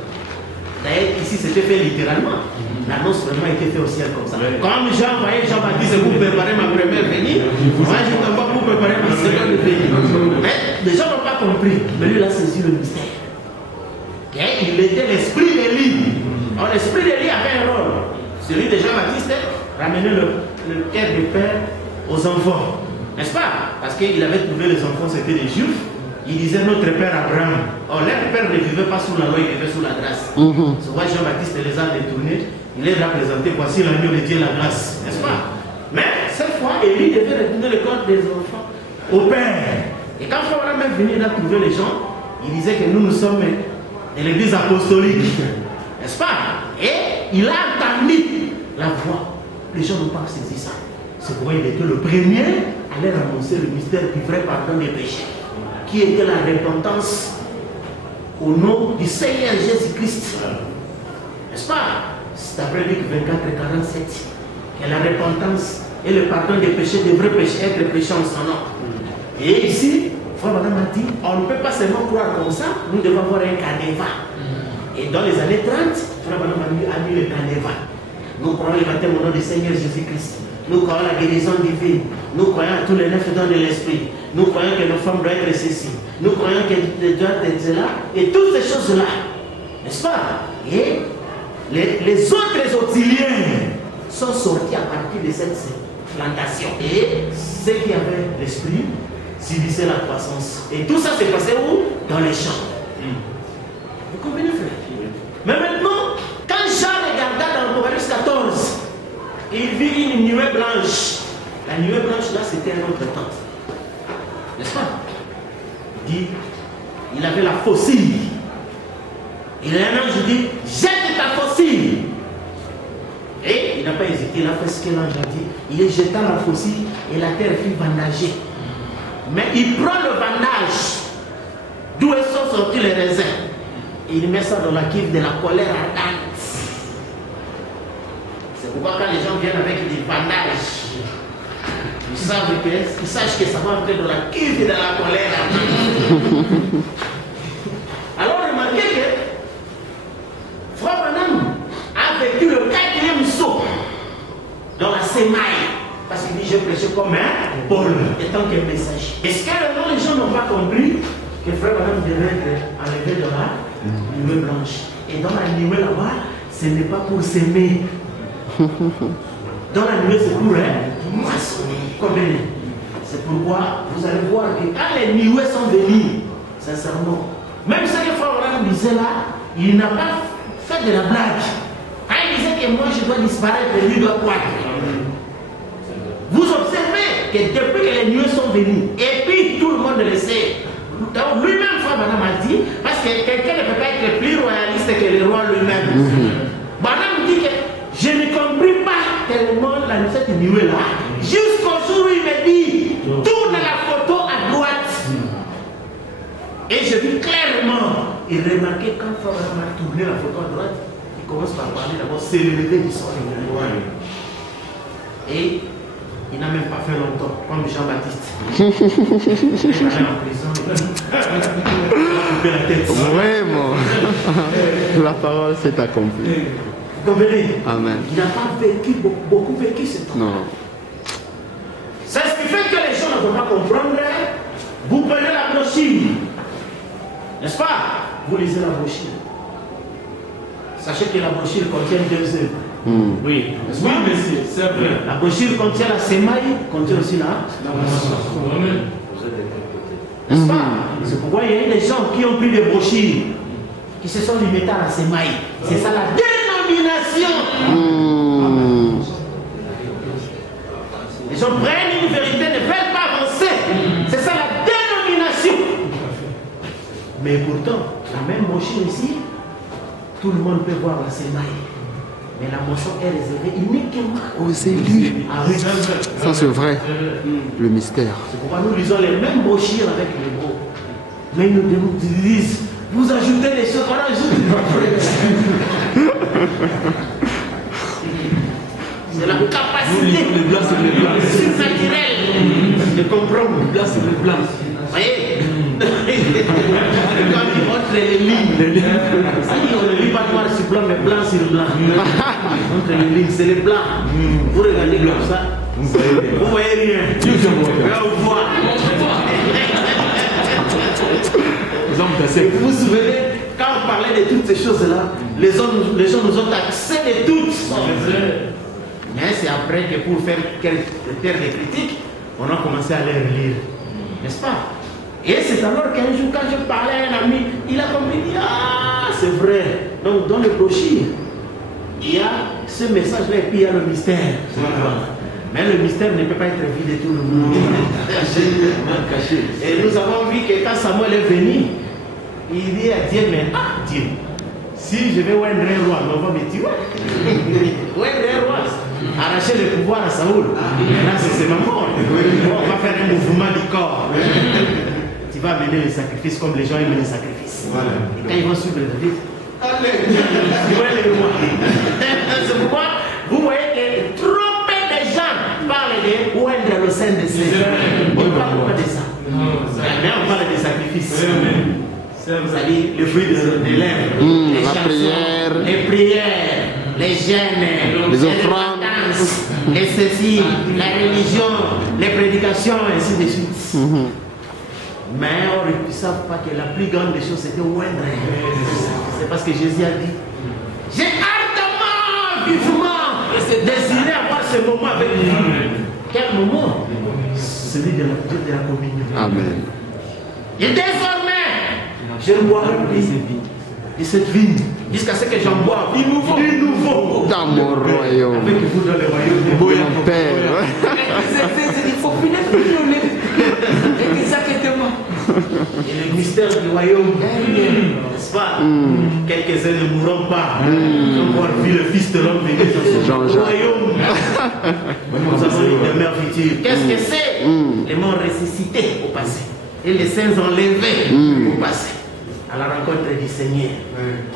D'ailleurs, ici c'était fait littéralement. L'annonce vraiment été faite au ciel comme ça. Comme Jean voyait Jean-Baptiste pour préparer ma première venue, moi je t'envoie pour préparer ma seconde venue. Mais les gens n'ont pas compris. Mais lui, il a saisi le mystère. Okay? Il était l'esprit d'Élie. Alors l'esprit d'Élie avait un rôle. Celui de Jean-Baptiste ramenait le cœur du père aux enfants. N'est-ce pas? Parce qu'il avait trouvé les enfants, c'était des juifs. Il disait notre père Abraham. Or, leur père ne vivait pas sous la loi, il vivait sous la grâce. C'est pourquoi Jean-Baptiste les a détournés. Il les a présentés, voici l'agneau de Dieu, la grâce. N'est-ce pas? Mais cette fois, Élie devait retourner le corps des enfants au père. Et quand Abraham est venu, il a trouvé les gens. Il disait que nous sommes de l'église apostolique. N'est-ce pas? Et il a entendu la voix. Les gens n'ont pas saisi ça. C'est pourquoi il était le premier à leur annoncer le mystère du vrai pardon des péchés, qui était la repentance au nom du Seigneur Jésus-Christ. N'est-ce pas? C'est après Luc 24 et 47 que la repentance et le pardon des péchés devraient être péchés en son nom. Et ici, Frère Branham a dit, on ne peut pas seulement croire comme ça, nous devons avoir un carnaval. Et dans les années 30, Frère Branham a mis le carnaval. Nous croyons le baptême au nom du Seigneur Jésus-Christ. Nous croyons la guérison divine. Nous croyons à tous les 9 dons de l'esprit. Nous croyons que nos femmes doivent être ceci. Nous croyons qu'elles doivent être cela. Et toutes ces choses-là. N'est-ce pas? Et les autres auxiliaires sont sortis à partir de cette plantation. Et ceux qui avaient l'esprit subissaient la croissance. Et tout ça s'est passé où? Dans les champs. Vous comprenez, frère? Mais maintenant, quand Jean regarda dans l'Apocalypse 14, il vit une nuée blanche. La nuée blanche, là, c'était un autre temps. N'est-ce pas? Il dit, il avait la faucille. Et un ange dit, jette ta faucille. Et il n'a pas hésité, il a fait ce que l'ange a dit. Il est jetant la faucille et la terre fut bandagée. Mais il prend le bandage d'où sont sortis les raisins. Et il met ça dans la cuve de la colère ardente. C'est pourquoi quand les gens viennent avec des bandages, ils sachent que ça va entrer dans la cuve de la colère ardente. Alors remarquez que Frère Branham a vécu le 4e saut dans la sémaille. Parce qu'il dit, je prêche comme un Paul, étant qu'un messager. Est-ce que les gens n'ont pas compris que Frère Branham devait être enlevé dans la nuée blanche? Et dans la nuée là-bas, ce n'est pas pour s'aimer. Dans la nuée, c'est pour moissonner. C'est pourquoi vous allez voir que quand les nuées sont venues, sincèrement, même ce que Frère Branham disait là, il n'a pas fait de la blague. Quand il disait que moi je dois disparaître, lui doit croître. Vous observez que depuis que les nuées sont venues, et puis tout le monde le sait. Donc lui-même, Frère Branham a dit, parce que quelqu'un ne peut pas être plus royaliste que le roi lui-même. Branham dit que je ne compris pas tellement cette nuée-là, jusqu'au jour où il me dit, tourne la photo à droite. Et je vis clairement, et remarquez quand Frère Branham a tourné la photo à droite, il commence par parler d'abord, c'est le lever du soleil. Et il n'a même pas fait longtemps, comme Jean-Baptiste. Il est allé en prison, il a coupé la tête. Vraiment. La parole s'est accomplie. Vous comprenez? Amen. Il n'a pas vécu, beaucoup vécu ce temps. Non. C'est ce qui fait que les gens ne vont pas comprendre. Vous prenez la brochure. N'est-ce pas? Vous lisez la brochure. Sachez que la brochure contient 2 œuvres. Oui, oui, monsieur, c'est vrai. La brochure contient la sémaille, contient aussi la moisson. N'est-ce pas? C'est pourquoi il y a eu des gens qui ont pris des brochures, qui se sont limités à la sémaille. C'est ça la dénomination. Les gens prennent une vérité, ne veulent pas avancer. C'est ça la dénomination. Mais pourtant, la même brochure ici, tout le monde peut voir la sémaille. Mais la moisson est réservée uniquement aux élus. Ah oui, Ça c'est vrai, le mystère. c'est pourquoi nous lisons les mêmes brochures avec les mots. Mais ils nous disent, vous ajoutez les choses, on ajoute. C'est la capacité surnaturelle de comprendre. Blanc sur le blanc. Vous voyez? Quand il montre les lignes, on ne lit pas noir sur blanc, mais blanc sur blanc. Entre les lignes, c'est les blancs. Vous regardez comme ça, vous voyez rien. On voit. Vous vous souvenez, quand on parlait de toutes ces choses-là, les gens nous ont taxés de toutes. Mais c'est après que pour faire des critiques, on a commencé à les relire. N'est-ce pas? Et c'est alors qu'un jour, quand je parlais à un ami, il a compris, ah, c'est vrai. Donc, dans le brochure, il y a ce message-là et puis il y a le mystère. Mais le mystère ne peut pas être vu de tout le monde. Et nous avons vu que quand Samuel est venu, il dit à Dieu, mais ah, Dieu, si je vais oindre un roi, on va me tuer. Oindre un roi, arracher le pouvoir à Saoul. Là, c'est ma mort. On va faire un mouvement du corps. Tu vas amener les sacrifices comme les gens aiment les sacrifices. Et quand ils vont suivre le David, c'est pourquoi vous voyez que trop peu de gens parlent de oindre le sein de Saint. On ne parle pas de ça. sacrifices. C'est-à-dire le fruit des lèvres, les la chansons, prière, les prières, les jeûnes, les offrandes, vacances, les ceci, la religion, les prédications, ainsi de suite. Mais ils ne savent pas que la plus grande des choses c'était moindre. C'est parce que Jésus a dit, j'ai ardemment, vivement, désiré avoir ce moment avec vous. Quel moment? Celui de la communion. Amen. Et désormais, je ne boirai plus de cette vigne jusqu'à ce que j'en boive du nouveau Dans mon royaume. avec vous dans le royaume de Mon Père. Il faut finir de donner. Exactement. Et le mystère du royaume, n'est-ce pas? Quelques-uns ne mourront pas. Comme on a vu le Fils de l'homme venir dans ce royaume. Nous avons une demeure future. Qu'est-ce que c'est? Les morts ressuscités au passé. Et les saints enlevés au passé. À la rencontre du Seigneur.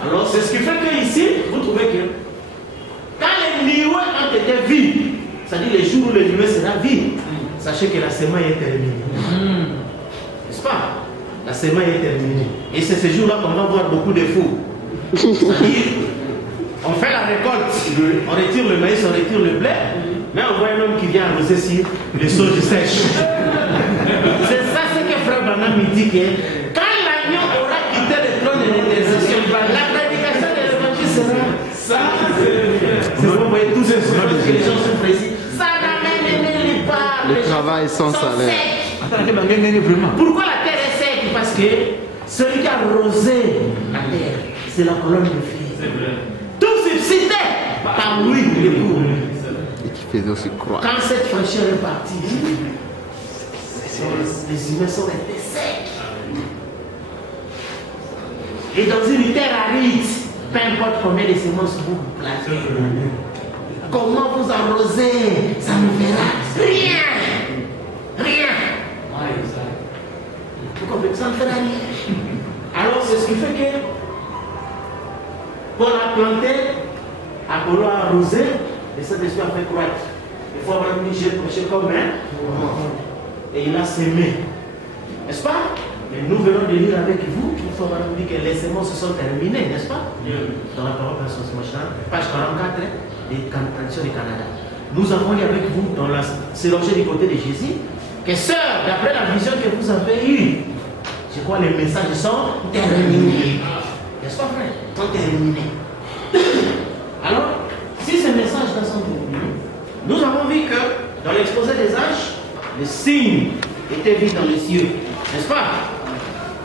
Alors c'est ce qui fait que ici, vous trouvez que quand les nuées ont été vides, c'est-à-dire les jours où les nuées sera vide, sachez que la semaine est terminée. N'est-ce pas? La semaine est terminée. Et c'est ce jour-là qu'on va voir beaucoup de fous. C'est-à-dire, on fait la récolte, on retire le maïs, on retire le blé, mais on voit un homme qui vient arroser sur les sauges sèches. C'est ça ce que Frère Branham me dit que quand l'agneau aura quitté le trône de l'intercession, la prédication de l'évangile sera ça. C'est vous voyez tous ces choses que les gens sont précis. Ça n'amène pas. Le travail sans salaire. Pourquoi la terre est sèche? Parce que celui qui a arrosé la terre, c'est la colonne de feu. Tout subsidait par lui, l'époux. Et qui faisait aussi croire. Quand cette fraîcheur est partie, les humains sont restés secs. Et dans une terre aride, peu importe combien de semences vous plantez, comment vous arrosez, ça ne fera rien. Rien. Vous comprenez? Ça ne fera rien. Alors c'est ce qui fait que Paul a planté, Apollo a arrosé, et cet esprit a fait croître. Il faut avoir mis j'ai prêché comme un, et il a semé. N'est-ce pas? Et nous venons de lire avec vous, il faut avoir dit que les semences se sont terminées, n'est-ce pas? Dans la parole de page 44 des traditions du Canada. Nous avons lu avec vous dans c'est l'objet du côté de Jésus, que sœurs, d'après la vision que vous avez eue, je crois que les messages sont terminés. N'est-ce pas, frère? Ils sont terminés. Alors, si ces messages-là sont terminés, nous avons vu que dans l'exposé des âges, les signes étaient vus dans les cieux. N'est-ce pas?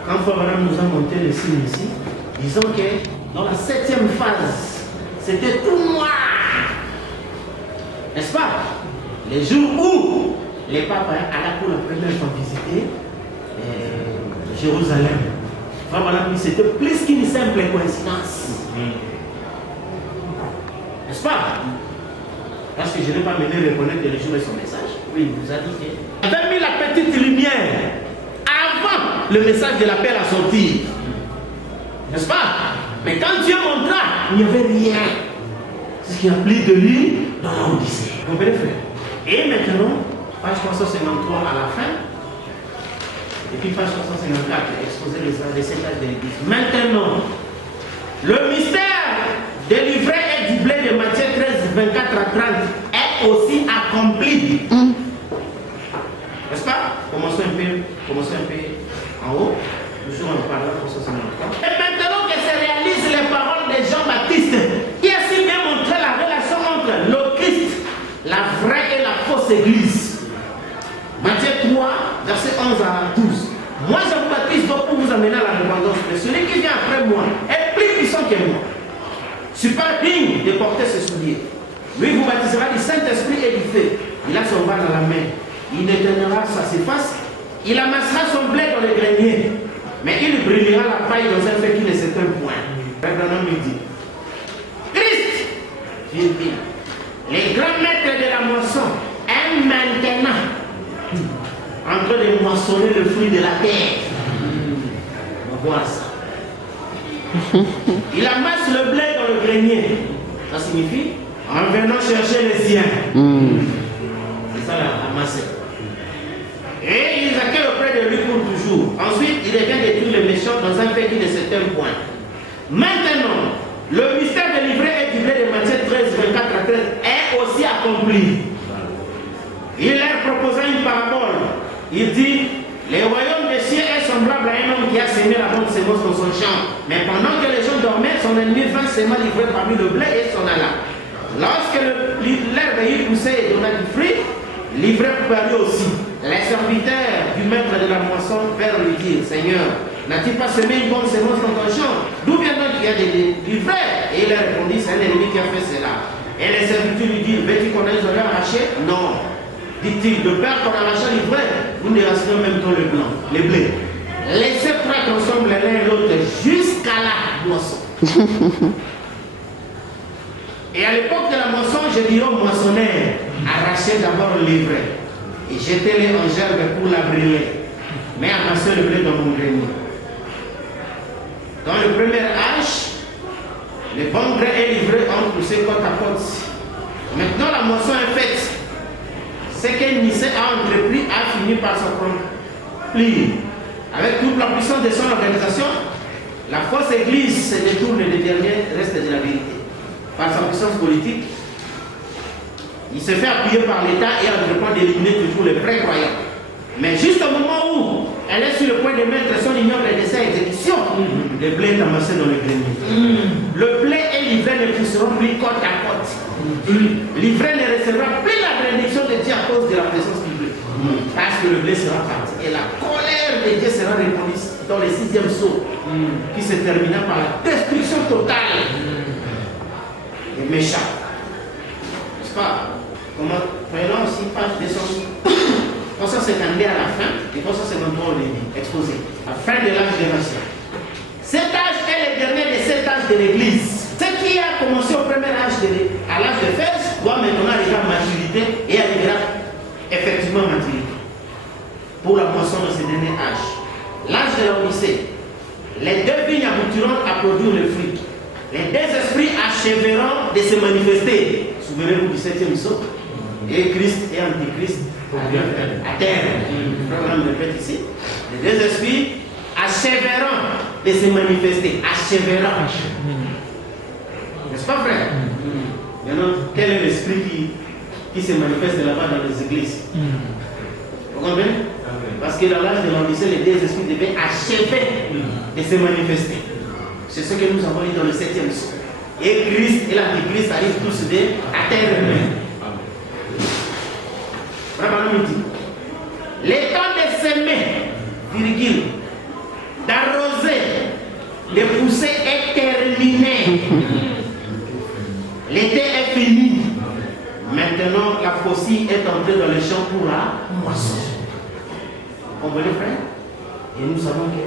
Quand Fabraham nous a montré les signes ici, disons que dans la 7e phase, c'était tout noir. N'est-ce pas? Les jours où les papes allaient pour la première fois visiter Jérusalem. C'était plus qu'une simple coïncidence. N'est-ce pas? Parce que je n'ai pas mené à reconnaître les jours de son message. Oui, il vous a dit qu'il avait mis la petite lumière avant le message de l'appel à sortir. N'est-ce pas? Mais quand Dieu montra, il n'y avait rien. C'est ce qu'il a pris de lui dans l'Odyssée. Vous comprenez, frère? Et maintenant, page 353 à la fin, et puis page 354, exposer les étages de l'Église. Maintenant, le mystère délivré et du blé de Matthieu 13, 24 à 30 est aussi accompli. N'est-ce pas? Commençons un peu en haut. Toujours en parlant de 353. Et maintenant que se réalisent les paroles de Jean-Baptiste, qui a si bien montré la relation entre le Christ, la vraie et la fausse Église. Matthieu 3, verset 11 à 12. Moi, je vous baptise donc pour vous amener à la repentance. Mais celui qui vient après moi est plus puissant que moi. Je ne suis pas digne de porter ce soulier. Lui vous baptisera du Saint-Esprit et du feu. Il a son bas dans la main. Il détenera sa surface. Il amassera son blé dans le grenier. Mais il brûlera la paille dans un feu qui ne s'éteint point. Abraham lui dit, Christ, les grands maîtres de la moisson aiment maintenant en train de moissonner le fruit de la terre. On va voir ça. Il amasse le blé dans le grenier. Ça signifie en venant chercher les siens. C'est ça la amasser. Et ils accueillent auprès de lui pour toujours. Ensuite, il revient de un point. Maintenant, le mystère de l'ivraie et du blé de Matthieu 13, 24 à 13 est aussi accompli. Il leur proposa une parabole. Il dit, le royaume des cieux est semblable à un homme qui a semé la bonne semence dans son champ. Mais pendant que les gens dormaient, son ennemi vint s'aimer l'ivraie parmi le blé et s'en alla. Lorsque l'herbe y poussait et donna du fruit, l'ivraie parut aussi. Les serviteurs du maître de la moisson vinrent lui dire, Seigneur, n'as-tu pas semé une bonne semence dans ton champ? D'où vient donc qu'il y a des livrets? Et il a répondu, c'est un ennemi qui a fait cela. Et les serviteurs lui disent, veux-tu qu'on aille arracher? Non. Dit-il, de peur qu'on arrache l'ivraie, vous déracinez même temps le blanc, les blés. Laissez prêtre ensemble l'un et l'autre jusqu'à la moisson. Et à l'époque de la moisson, je dirais aux moissonneurs, arrachez d'abord l'ivraie et jetez-les en gerbe pour la brûler. Mais amassez le blé dans mon grenier. Dans le premier âge, les bons grains et l'ivraie ont poussé côte à côte. Maintenant la moisson est faite. Ce que Nicée a entrepris a fini par s'accomplir. Avec toute la puissance de son organisation, la fausse église se détourne des derniers restes de la vérité. Par sa puissance politique, il se fait appuyer par l'État et entreprend d'éliminer toujours les vrais croyants. Mais juste au moment où elle est sur le point de mettre son ignoble décès à exécution, le blé est amassé dans le grenier. Le blé et l'ivraie ne pousseront plus côte à côte. L'ivraie ne recevra plus la bénédiction de Dieu à cause de la présence du blé. Parce que le blé sera parti. Et la colère de Dieu sera répandue dans le 6e saut, qui se termina par la destruction totale des méchants. N'est-ce pas? Prenons aussi page 252 à la fin et 353 au début, exposé. La fin de l'âge des nations. Cet âge est le dernier de cet âge de l'Église. Ce qui a commencé au premier âge à l'âge de Fès doit maintenant arriver à maturité et arrivera effectivement à maturité. Pour la moisson de ce dernier âge. L'âge de l'Odyssée. Les deux vignes aboutiront à produire le fruit. Les deux esprits achèveront de se manifester. Souvenez-vous du 7e saut. Et Christ et Antichrist à terre. Je me répète ici. Les deux esprits achèveront de se manifester. Achèveront. N'est-ce pas vrai? Maintenant, quel est l'esprit qui se manifeste là-bas dans les églises? Vous comprenez? Parce que dans l'âge de l'Odyssée, les deux esprits devaient achever de se manifester. C'est ce que nous avons dit dans le 7e saut. Et Christ et l'Antichrist arrivent tous à terre même. Vraiment, dit. Les temps de semer, virgule, d'arroser, de pousser est terminé. L'été est fini. Maintenant, la faucille est entrée dans le champ pour la moisson. Vous comprenez, frère? Et nous savons que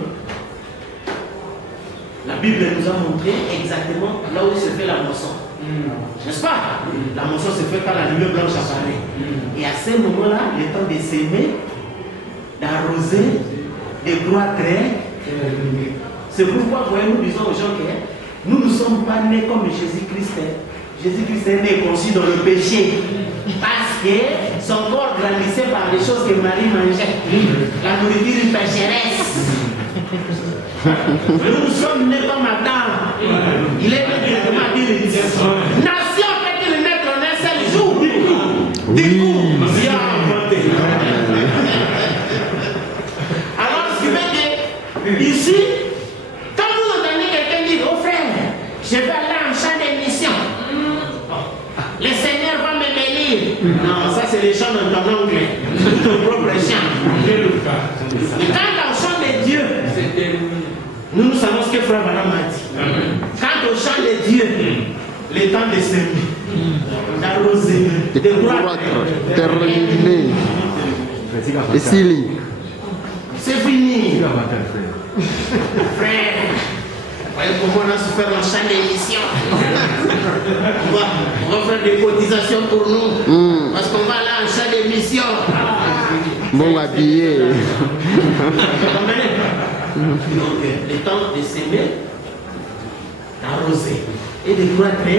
la Bible nous a montré exactement là où se fait la moisson. N'est-ce pas? La moisson se fait quand la lumière blanche apparaît. Et à ce moment-là, le temps de s'aimer, d'arroser, de croître. C'est pourquoi, voyez, nous disons aux gens que nous ne sommes pas nés comme Jésus-Christ. Jésus-Christ est né conçu dans le péché. Parce que son corps grandissait par les choses que Marie mangeait. La nourriture pécheresse. Nous sommes nés comme Adam. Il est né directement à dire nation peut-il naître en un seul jour? Du coup, Dieu a inventé. Alors, ce qui veut dire, ici, quand vous entendez quelqu'un dire, oh frère, je vais aller en champ d'émission, le Seigneur va me bénir. Non, ça c'est les chants dans ton ongle, ton propre chant. Mais quand on chante de Dieu, nous savons ce que frère Madame a dit. Quand on chante de Dieu, le temps de semer, d'arroser, de croître, terminer. Et s'il c'est fini. Frère, voyez comment on a souffert en champ d'émission. On va faire des cotisations pour nous. Parce qu'on va aller en champ d'émission. Bon habillé. Donc, le temps de s'aimer, d'arroser et de croître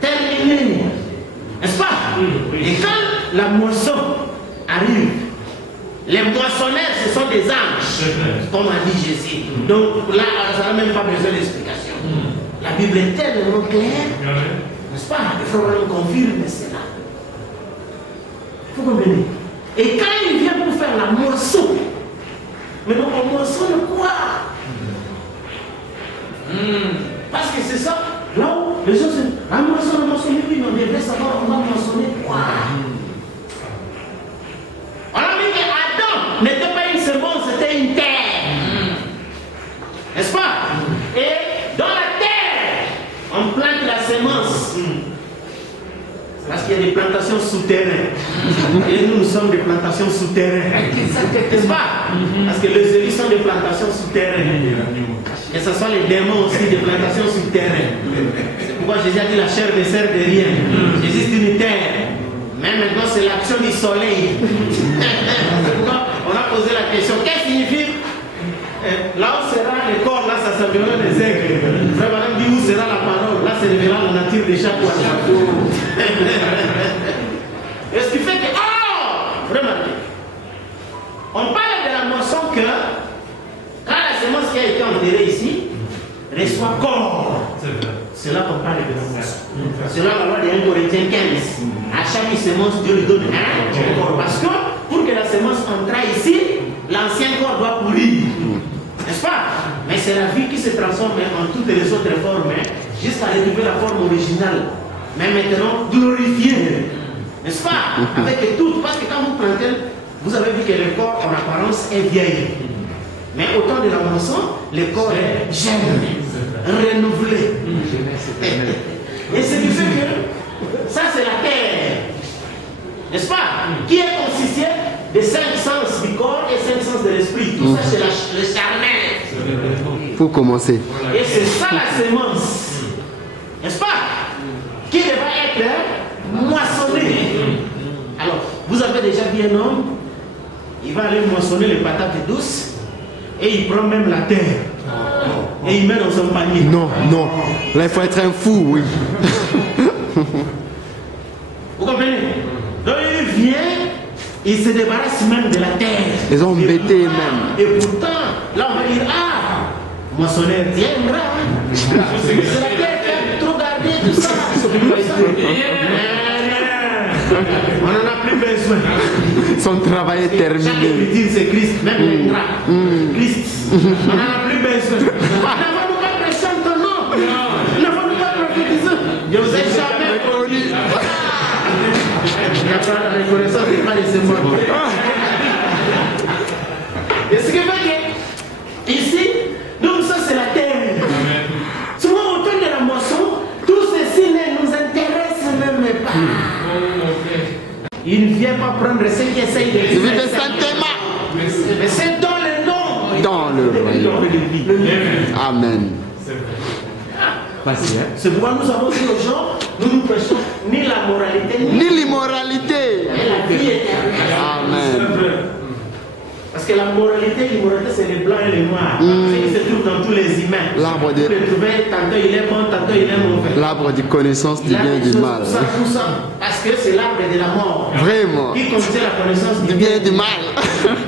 terminé. N'est-ce pas? Et quand la moisson arrive, Les moissonneurs, ce sont des anges, comme a dit Jésus. Donc là, ça n'a même pas besoin d'explication. La Bible est tellement claire, n'est-ce pas? Il faut vraiment confirmer cela. Il faut comprendre. Et quand il vient pour faire la moisson, mais donc on moissonne quoi? Parce que c'est ça, là où les gens se disent, ah, moissonner, oui, on devrait savoir, on va moissonner quoi? On a dit qu'Adam n'était pas une semence, c'était une terre. N'est-ce pas? Et dans la terre, on plante la semence. Parce qu'il y a des plantations souterraines. Et nous sommes des plantations souterraines. N'est-ce pas? Parce que les élus sont des plantations souterraines. Et ce sont les démons aussi des plantations souterraines. C'est pourquoi Jésus a dit la chair ne sert de rien. Il existe une terre. Mais maintenant c'est l'action du soleil. C'est pourquoi on a posé la question. Qu'est-ce qui signifie? Là où sera le corps, là ça s'appellera les aigles. Frère Madame dit où sera la parole? Là c'est révélant la nature de chaque oiseau. Et ce qui fait que, remarquez, on parle de la moisson que quand la semence qui a été enterrée ici reçoit corps. C'est là qu'on parle de la moisson. C'est là la loi de 1 Corinthiens 15. À chaque semence, Dieu lui donne un corps. Parce que pour que la semence entre ici, l'ancien corps doit pourrir. N'est-ce pas? Mais c'est la vie qui se transforme en toutes les autres formes, jusqu'à retrouver la forme originale. Mais maintenant, glorifiée. N'est-ce pas? Avec tout. Parce que quand vous plantez, vous avez vu que le corps en apparence est vieil. Mais au temps de la moisson, le corps est jeune, renouvelé. Et ce qui fait que ça, c'est la terre. N'est-ce pas? Qui est constitué de 5 sens du corps et 5 sens de l'esprit. Tout ça, c'est le charnel. Il faut commencer. Et c'est ça la semence. N'est-ce pas? Qui devra être moissonné. Alors, vous avez déjà vu un homme, il va aller moissonner les patates douces et il prend même la terre. Et il met dans son panier. Non, non. Là, il faut être un fou, oui. Vous comprenez? Donc, il vient, il se débarrasse même de la terre. Ils ont embêté même. Et pourtant, là, on va dire, moissonneur viendra. C'est la terre qui a trop gardé tout ça. On n'en a plus besoin. Son travail est Chaque terminé. écriture, c'est Christ, même les draps. Christ. On n'en a plus besoin. Ne faut-nous pas prêcher en ton nom. Ne faut-nous pas prophétiser. Je vous ai jamais connu. Il n'y a pas de reconnaissance, il n'y a pas de symbole. Et ce qui fait que, ici, donc ça c'est la terre. Souvent, autour de la moisson, tout ceci ne nous intéresse même pas. Il ne vient pas prendre ce qui essaye de Je faire. vais saintement. Mais c'est dans le nom. Dans le royaume. Amen. C'est pourquoi nous avons dit aux gens, nous ne prêchons ni la moralité, Ni l'immoralité. la vie éternelle. Amen. Parce que la moralité, l'immoralité, c'est les blancs et les noirs. Ce qui se trouve dans tous les humains. L'arbre de- Vous le trouvez, tantôt il est bon, tantôt il est mauvais. L'arbre de connaissance du Il a bien et des du choses, mal. tout ça. Parce que c'est l'arbre de la mort. Vraiment. Qui contient la connaissance Du bien et du mal.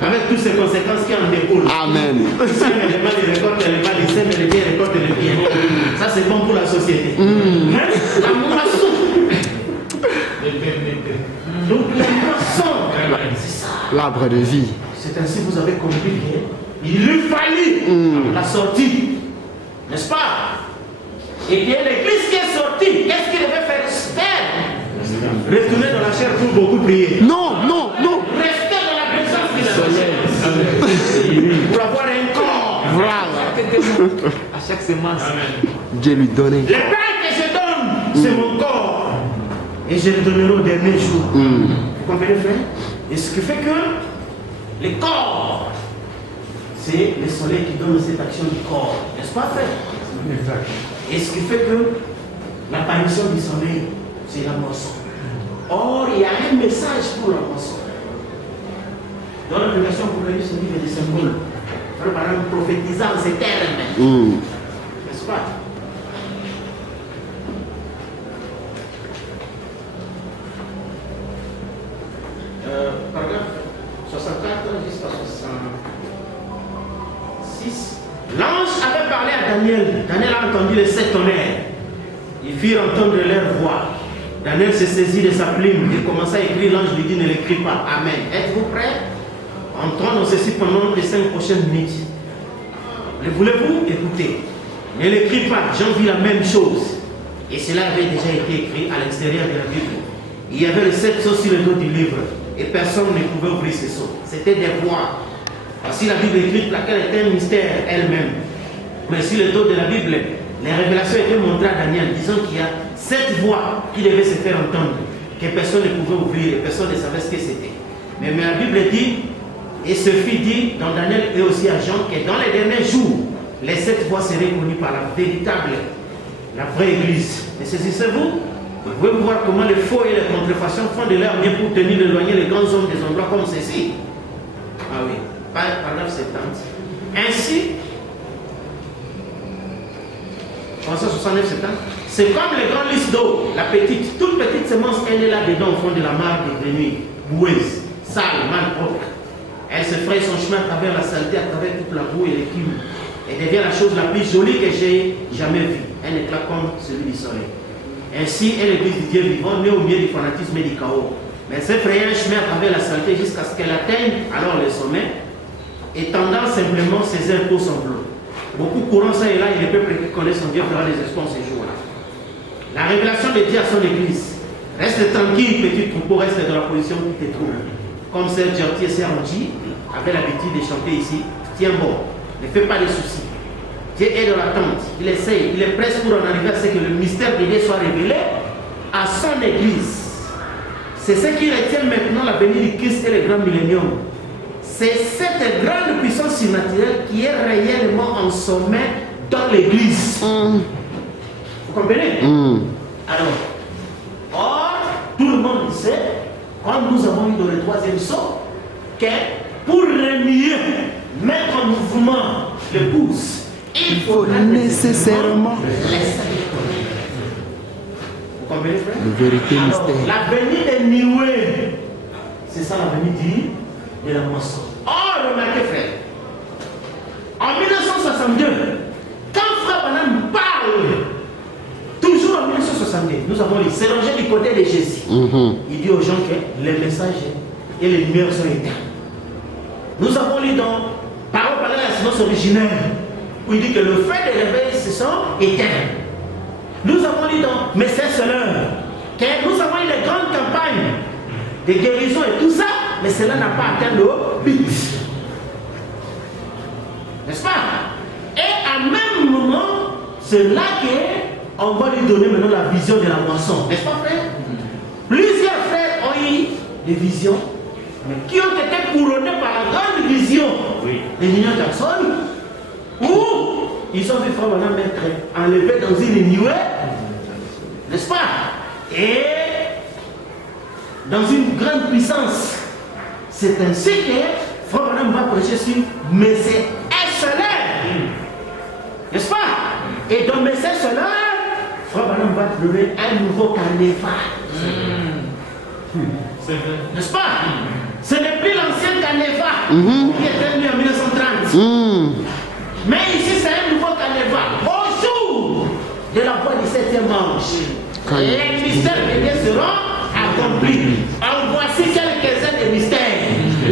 avec toutes ces conséquences qui en découlent. Amen. Si le mal il récolte le mal, il sème le bien, il récolte le bien. Ça c'est bon pour la société. Hein? La moisson. Donc la moisson, c'est ça. L'arbre de vie. C'est ainsi que vous avez compris qu'il lui fallut la sortie. N'est-ce pas? Et que l'église qui est sortie, qu'est-ce qu'il devait faire? Retourner dans la chair pour beaucoup prier. Non, non, non. Rester dans la présence du Soleil. Pour avoir un corps. Voilà. À chaque semence. Dieu lui donnait. Le pain que je donne, c'est mon corps. Et je le donnerai au dernier jour. Vous comprenez, frère? Et ce qui fait que le corps, c'est le soleil qui donne cette action du corps. N'est-ce pas, frère? Et ce qui fait que l'apparition du soleil, c'est la moisson. Or, il y a un message pour la moisson. Dans la prédication pour le ce livre des symboles, par exemple, prophétisant ces termes. N'est-ce pas? Paragraphe 64 jusqu'à L'ange avait parlé à Daniel. Daniel a entendu les 7 tonnerres. Ils firent entendre leur voix. Daniel se saisit de sa plume et commença à écrire. L'ange lui dit, ne l'écris pas. Amen. Êtes-vous prêts? Entrons dans ceci pendant les 5 prochaines minutes. Le voulez-vous? Écoutez. Ne l'écris pas. Jean vit la même chose. Et cela avait déjà été écrit à l'extérieur de la Bible. Il y avait les 7 sceaux sur le dos du livre. Et personne ne pouvait ouvrir ces sceaux. C'était des voix. Voici la Bible écrite, laquelle était un mystère elle-même. Mais sur le dos de la Bible, les révélations étaient montrées à Daniel, disant qu'il y a 7 voix qui devaient se faire entendre, que personne ne pouvait ouvrir et personne ne savait ce que c'était. Mais la Bible dit, et ce fut dit dans Daniel et aussi à Jean, que dans les derniers jours, les 7 voix seraient connues par la véritable, la vraie église. Mais saisissez-vous, vous pouvez voir comment les faux et les contrefaçons font de leur mieux pour tenir éloigner les grands hommes des endroits comme ceci. Ah oui, paragraphe 70. Ainsi, 369, 70, c'est comme les grandes listes d'eau, la petite, toute petite semence, elle est là-dedans au fond de la mare des grenouilles, boueuse, sale, mal propre. Elle se fraye son chemin à travers la saleté, à travers toute la boue et l'écume, et devient la chose la plus jolie que j'ai jamais vue. Un éclat comme celui du soleil. Ainsi est l'église du Dieu vivant, née au milieu du fanatisme et du chaos. Mais elle s'est frayée un chemin à travers la saleté jusqu'à ce qu'elle atteigne alors le sommet, étendant simplement ses impôts semblables. Beaucoup courant ça et là, et les peuples qui connaissent son Dieu fera des exploits ces jours-là. La révélation de Dieu à son église. Reste tranquille, petit troupeau, reste dans la position qui te trouve. Comme Serge Gentil et Sergi avait l'habitude de chanter ici. Tiens bon, ne fais pas de soucis. Dieu est dans l'attente, il essaye, il est presque pour en arriver à ce que le mystère de Dieu soit révélé à son église. C'est ce qui retient maintenant la venue du Christ et le grand millénium. C'est cette grande puissance surnaturelle qui est réellement en sommet dans l'église. Vous comprenez? Alors, or, tout le monde sait, comme nous avons eu dans le 3e saut, que pour remuer, mettre en mouvement le pouce, il faut nécessairement laisser. Vous comprenez, frère? La vérité mystère. La venue de Nioué, c'est ça la venue de la moisson. Oh, remarquez, frère, en 1962, quand Frère Branham parle, toujours en 1962, nous avons dit, c'est rangé du côté de Jésus. Il dit aux gens que les messages et les lumières sont éteintes. Nous avons lu dans Parole par la science originelle, où il dit que le fait de réveil se sont éteints. Nous avons lu dans Message Seigneur que nous avons eu des grandes campagnes de guérison et tout ça, mais cela n'a pas atteint le but. N'est-ce pas? Et à même moment, c'est là qu'on va lui donner maintenant la vision de la moisson. N'est-ce pas, frère? Plusieurs frères ont eu des visions, mais qui ont été couronnés par la grande vision des millions de personnes, où ils ont vu Frère Branham être enlevé dans une nuée, n'est-ce pas? Et dans une grande puissance. C'est ainsi que Frère Branham va prêcher sur Message solaire. N'est-ce pas? Et dans Message solaire, Frère Branham va trouver un nouveau carnaval. N'est-ce pas? Ce n'est plus l'ancien carnaval qui était venu en 1930. Mais ici, c'est un nouveau carnaval. Au jour de la voix du 7e ange, les mystères de Dieu seront accomplis. En voici quelques-uns des mystères.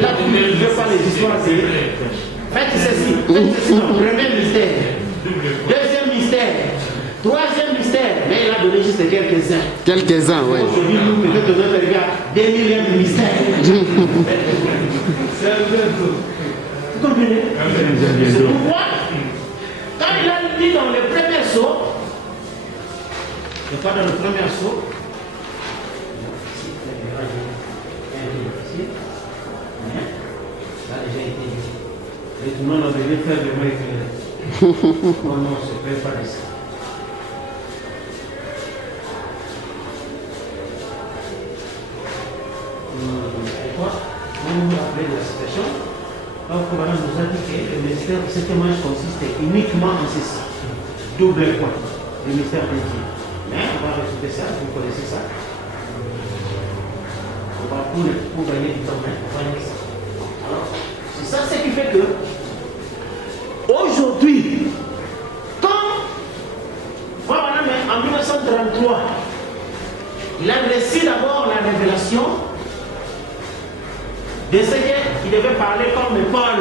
Là, tu ne veux pas les histoires. Faites ceci. Premier mystère. Deuxième mystère. Troisième mystère. Mais il a donné juste quelques-uns. Quelques-uns, oui. Aujourd'hui, nous, peut-être que notre regard, des milliers de mystères. Vous comprenez? C'est pourquoi, quand il a dit dans le premier saut, je crois dans le premier saut, ça a déjà été dit. Et tout le monde devait faire le moins éclairé. Oh non, je ne peux pas dire ça. Pourquoi? Vous vous rappelez de la situation? Donc, Madame nous a dit que le mystère de ce témoignage consiste uniquement en ceci. Double point. Le mystère de Dieu. Mais on va résoudre ça, vous connaissez ça. On va pour gagner du temps, on va gagner ça. Alors, c'est ça ce qui fait que aujourd'hui, Il a reçu d'abord la révélation de ce qu'il devait parler comme Paul,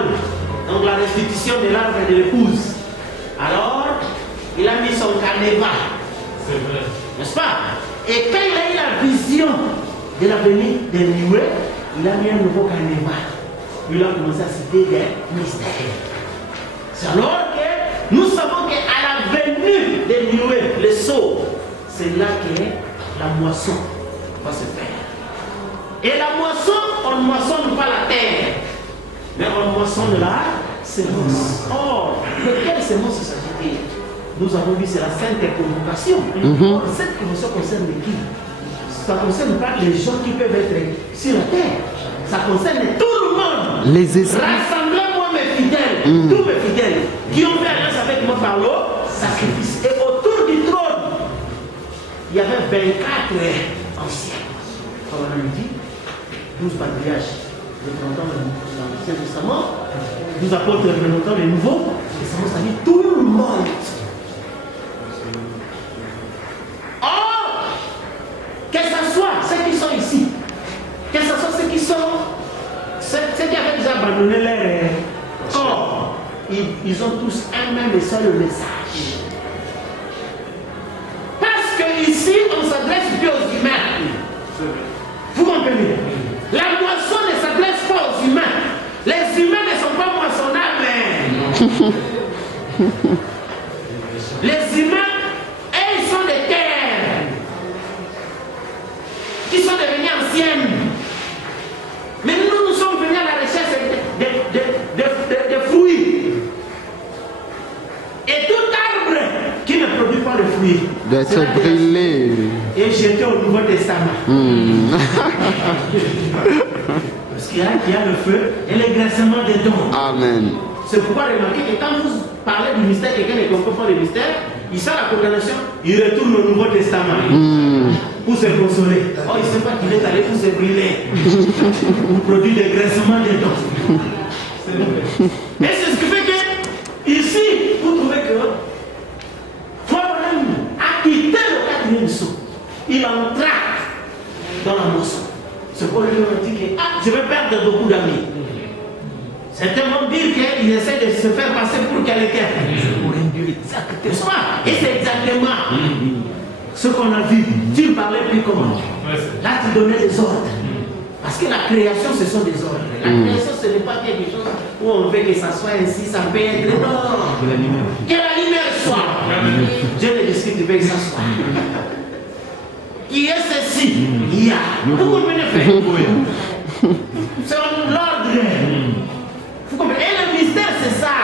donc la restitution de l'arbre et de l'épouse. Alors, il a mis son carnaval. C'est vrai. N'est-ce pas? Et quand il a eu la vision de la venue de Nioué, il a mis un nouveau carnaval. Il a commencé à citer des mystères. C'est alors que nous savons qu'à la venue de Nioué, le sceau, c'est là que la moisson va se faire. Et la moisson, on ne moissonne pas la terre, mais on moissonne la sémence. Or, de quelle sémence s'agit-il? Nous avons vu, c'est la sainte convocation. Or, cette convocation concerne qui? Ça ne concerne pas les gens qui peuvent être sur la terre. Ça concerne tout le monde. Les esprits. Rassemblez-moi mes fidèles, tous mes fidèles, qui ont fait alliance avec moi par le sacrifice. Et autour du trône, il y avait 24 anciens. Comme on a dit, 12 patriarches représentant l'Ancien Testament, 12 apôtres représentant le Nouveau Testament, c'est-à-dire tout le monde. Or, que ce soit ceux qui sont ici, que ce soit ceux qui avaient déjà abandonné leur corps, ils ont tous un même et seul message. Parce que ici, on s'adresse plus aux humains. Vous comprenez? La moisson ne s'adresse pas aux humains. Les humains ne sont pas moissonnables. Les humains, ils sont des terres qui sont devenues anciennes. Mais nous sommes venus à la recherche de fruits. Et tout arbre qui ne produit pas de fruits D'être brûlé. et jeté au Nouveau Testament. Parce qu'il y a le feu et le graissement des dons. Amen. C'est pourquoi remarquez que quand vous parlez du mystère, quelqu'un ne comprend pas le mystère, il sort la condamnation, il retourne au Nouveau Testament pour se consoler. Oh, il ne sait pas qu'il est allé pour se brûler, pour produire le graissement des dons. Et c'est ce qui fait que ici, vous trouvez que Abraham a quitté le 4e saut. Il entra dans la moisson. C'est pour lui dire que je vais perdre beaucoup d'amis. Certains vont dire qu'il essaie de se faire passer pour quelqu'un. Pour un Dieu exactement. Et c'est exactement ce qu'on a vu. Tu ne parlais plus comment. Là, tu donnais des ordres. Parce que la création, ce sont des ordres. La création, ce n'est pas quelque chose où on veut que ça soit ainsi, ça peut être. Non. Que la lumière soit. Dieu ne discute pas que ça soit. Qui est ceci? Il y a. Vous comprenez? C'est l'ordre. Vous comprenez? Et le mystère, c'est ça.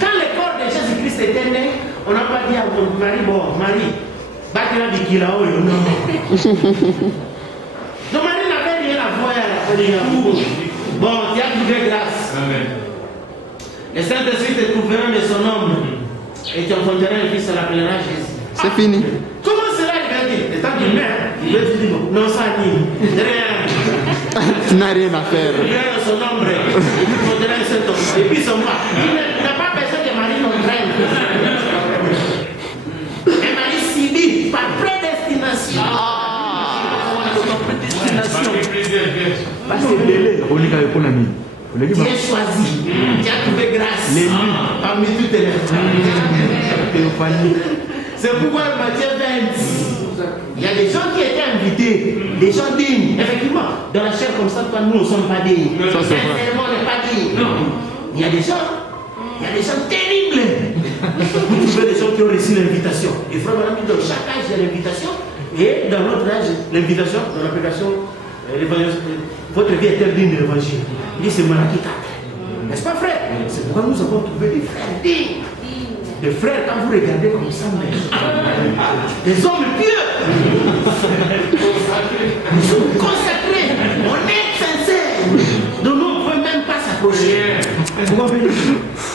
Quand le corps de Jésus-Christ était né, on n'a pas dit à Marie, bon, Marie, bâtira du Kilao, non. Donc Marie n'avait rien à voir avec bon, tu as trouvé grâce. Amen. Le Saint-Esprit te trouvera de son nom et tu enfanteras le Fils à l'appellera Jésus. C'est fini. Comment cela il va dire? Et tant qu'il meurt, il va dire non, ça dit rien. Tu n'as rien à faire. Il vient de son ombre et tu prendras cet homme. Et puis son roi. Il n'a pas besoin que Marie l'entraîne. Et Marie s'y dit par prédestination. Parce que délai, on est avec un ami. Tu es choisi, tu as trouvé grâce parmi toutes les c'est pourquoi Matthieu 20, il y a des gens qui étaient invités, des gens dignes. Effectivement, dans la chair comme ça, nous ne sommes pas dignes. Sincèrement, on n'est pas dignes. Il y a des gens terribles. Vous trouvez des gens qui ont reçu l'invitation. Il faut vraiment dans chaque âge, il y a l'invitation. Et dans l'autre âge, l'invitation, dans l'application, votre vie est-elle digne de l'évangile? Il dit c'est Malachie 4. N'est-ce pas, frère? C'est pourquoi nous avons trouvé des frères dignes. Des frères, quand vous regardez comme ça, des hommes pieux. Nous sommes consacrés. On est sincères. Donc nous, on ne peut même pas s'approcher.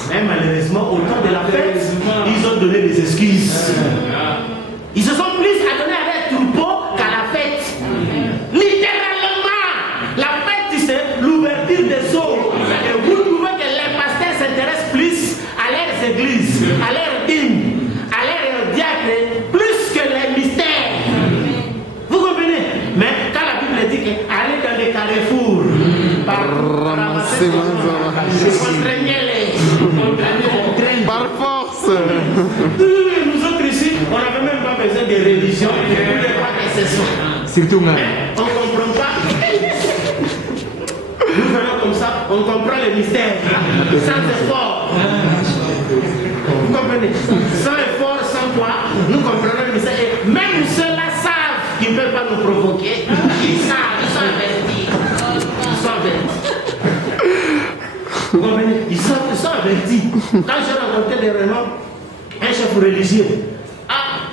Mais malheureusement, au temps de la fête, ils ont donné des excuses. Ils se sont plus à donner à leur troupeau qu'à la fête. Littéralement, la fête, c'est l'ouverture des eaux. Et vous trouvez que les pasteurs s'intéressent plus à leurs églises, à leurs hymnes, à leurs diacres, plus que les mystères. Vous comprenez? Nous autres ici, on n'avait même pas besoin de religion. On voulait pas que ce soit. Surtout, On ne comprend pas. Nous venons comme ça, on comprend le mystère. Sans effort. Vous comprenez? Sans effort, sans quoi, nous comprenons le mystère. Et même ceux-là savent qu'ils ne peuvent pas nous provoquer. Ils savent, ils sont avertis. Ils sont avertis. Vous comprenez? Ils sont avertis. Quand j'ai rencontré dernièrement un chef religieux,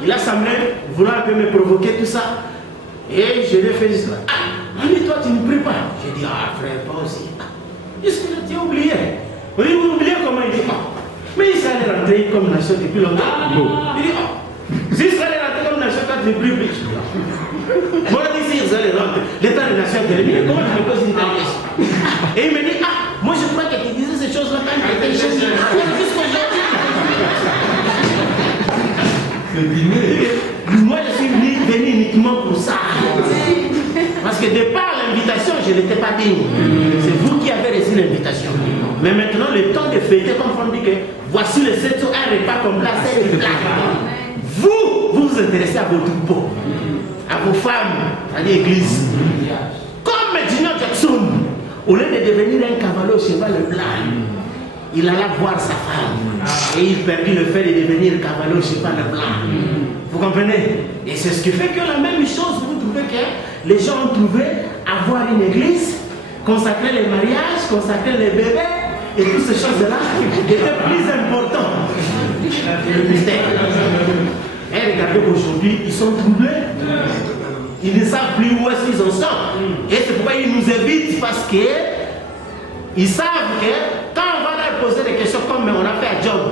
il a semblé vouloir un peu me provoquer tout ça. Et je lui ai fait ça. Mais toi tu ne pries pas. J'ai dit, frère, pas aussi. Est-ce que tu as oublié? Oui, vous oubliez comment il dit. Mais Israël est rentré comme nation depuis longtemps. Il dit, si Israël est rentré comme nation, toi tu ne pries plus. Moi je dis, si Israël est rentré, l'état de nation est terminé, comment tu me poses une telle question? Et il me dit, moi je crois que tu disais ces choses-là quand tu étais chez lui. Jusqu'aujourd'hui. Moi je suis venu uniquement pour ça. Parce que de par l'invitation, je n'étais pas digne. C'est vous qui avez reçu l'invitation. Mais maintenant, le temps de fêter, comme on dit que voici le 7 jours, un repas comme là, c'est une plaque. Vous vous intéressez à vos troupeaux, à vos femmes, à l'église. Comme Junior Jackson, au lieu de devenir un cavalier au cheval blanc, il alla voir sa femme et il perdit le fait de devenir cavalier au cheval blanc. Vous comprenez? Et c'est ce qui fait que la même chose, vous trouvez que les gens ont trouvé avoir une église, consacrer les mariages, consacrer les bébés et toutes ces choses-là étaient plus importants que le mystère. Et regardez aujourd'hui, ils sont troublés. Ils ne savent plus où est-ce qu'ils en sont. Et c'est pourquoi ils nous évitent parce qu'ils savent que quand on va leur poser des questions comme on a fait à Job,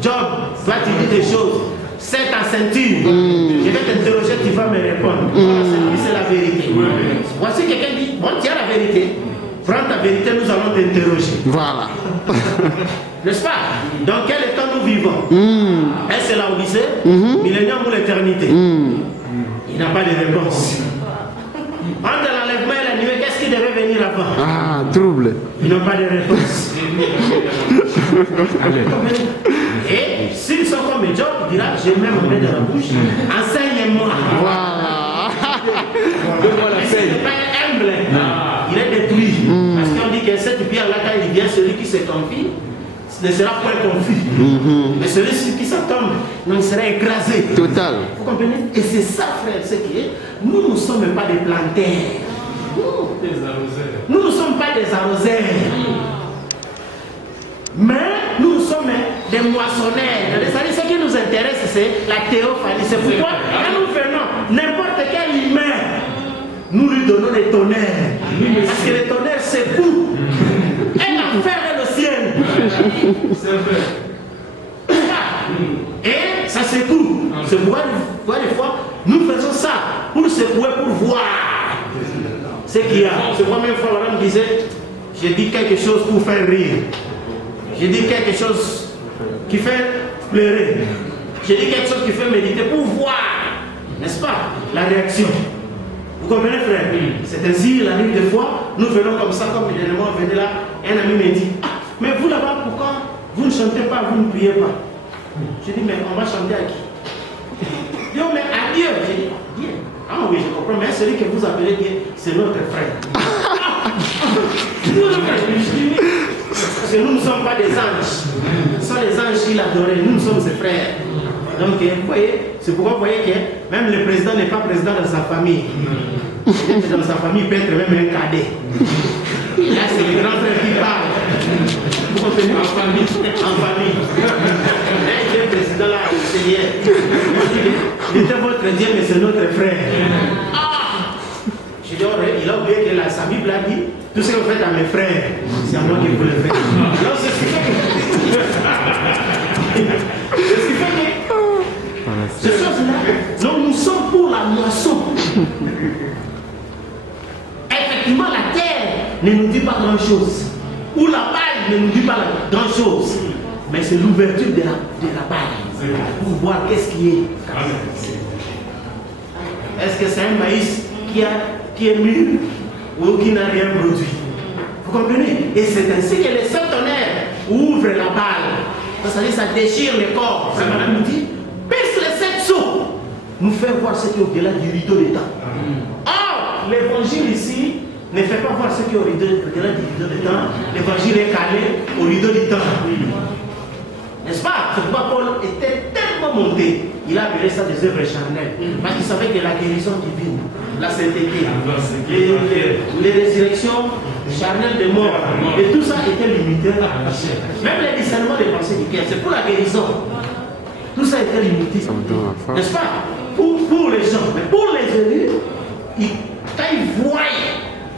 Job, toi tu dis des choses. C'est ta ceinture. Je vais t'interroger, tu vas me répondre. La ceinture, c'est la vérité. Voici quelqu'un dit, bon, tiens la vérité. Prends ta vérité, nous allons t'interroger. Voilà. N'est-ce pas? Dans quel état nous vivons? Est-ce que c'est la Odyssée, millénium ou l'éternité? Il n'a pas de réponse. Entre l'enlèvement et la nuée, qu'est-ce qui devait venir avant? Trouble. Ils n'ont pas de réponse. Et s'ils sont comme Job, il dira, j'ai même mon main dans la bouche, enseigne-moi. Voilà. Mais ce n'est pas humble, il est détruit. Parce qu'on dit que cette pierre-là, quand il vient, celui qui se confie, ne sera point confus. Mais celui qui s'en tombe, il sera écrasé. Total. Vous comprenez? Et c'est ça, frère, ce qui est. Nous ne sommes pas des plantaires. Nous ne sommes pas des arroseurs. Mais nous sommes des moissonneurs. C'est-à-dire, ce qui nous intéresse, c'est la théophanie. C'est pourquoi, quand nous venons, n'importe quel humain, nous lui donnons des tonnerres. Parce que les tonnerres, c'est vous. Et l'enfer est le ciel. C'est vrai. Et ça secoue. C'est pourquoi, des fois, nous faisons ça pour secouer, pour voir ce qu'il y a. C'est pourquoi même fois, madame disait, j'ai dit quelque chose pour faire rire. J'ai dit quelque chose qui fait pleurer. J'ai dit quelque chose qui fait méditer pour voir, n'est-ce pas, la réaction. Vous comprenez, frère? C'est ainsi, la nuit des fois, nous venons comme ça, comme évidemment, venez là, un ami me dit, mais vous là-bas, pourquoi vous ne chantez pas, vous ne priez pas? J'ai dit, mais on va chanter à qui? Dieu, mais à Dieu. J'ai dit, Dieu. Ah oui, je comprends, mais celui que vous appelez Dieu, c'est notre frère. Parce que nous ne sommes pas des anges. Ce sont les anges qui l'adoraient. Nous sommes ses frères. Donc, vous voyez, c'est pourquoi vous voyez que même le président n'est pas président dans sa famille. Dans sa famille, il peut être même un cadet. Et là, c'est le grand frère qui parle. Vous comprenez? En famille. En famille. Il est président là, le Seigneur. Il était votre Dieu, mais c'est notre frère. Je dis, il a oublié que sa Bible a dit, tout ce que vous faites à mes frères, c'est à moi que vous le faites. Non, c'est ce qui fait que... c'est ce qui fait que... ces choses-là, donc nous sommes pour la moisson. Effectivement, la terre ne nous dit pas grand-chose. Ou la paille ne nous dit pas grand-chose. Mais c'est l'ouverture de la paille. Pour voir qu'est-ce qui est. Est-ce que c'est un maïs qui est mûr ou qui n'a rien produit? Vous comprenez? Et c'est ainsi que les sept tonnerres ouvrent la balle. C'est-à-dire ça déchire les corps. Ça madame nous dit, pisse les 7 sceaux, nous fait voir ce qui est au-delà du rideau des temps. Or, l'évangile ici ne fait pas voir ce qui est au-delà du rideau des temps. L'évangile est calé au rideau du temps. N'est-ce pas? C'est pourquoi Paul était tellement monté. Il a appelé ça des œuvres charnelles. Parce qu'il savait que la guérison divine, la sainteté, les résurrections charnelles des morts, et tout ça était limité à la chair. Même les discernements des pensées du cœur, c'est pour la guérison. Tout ça était limité. N'est-ce pas? Pour les gens. Mais pour les élus, quand ils voient,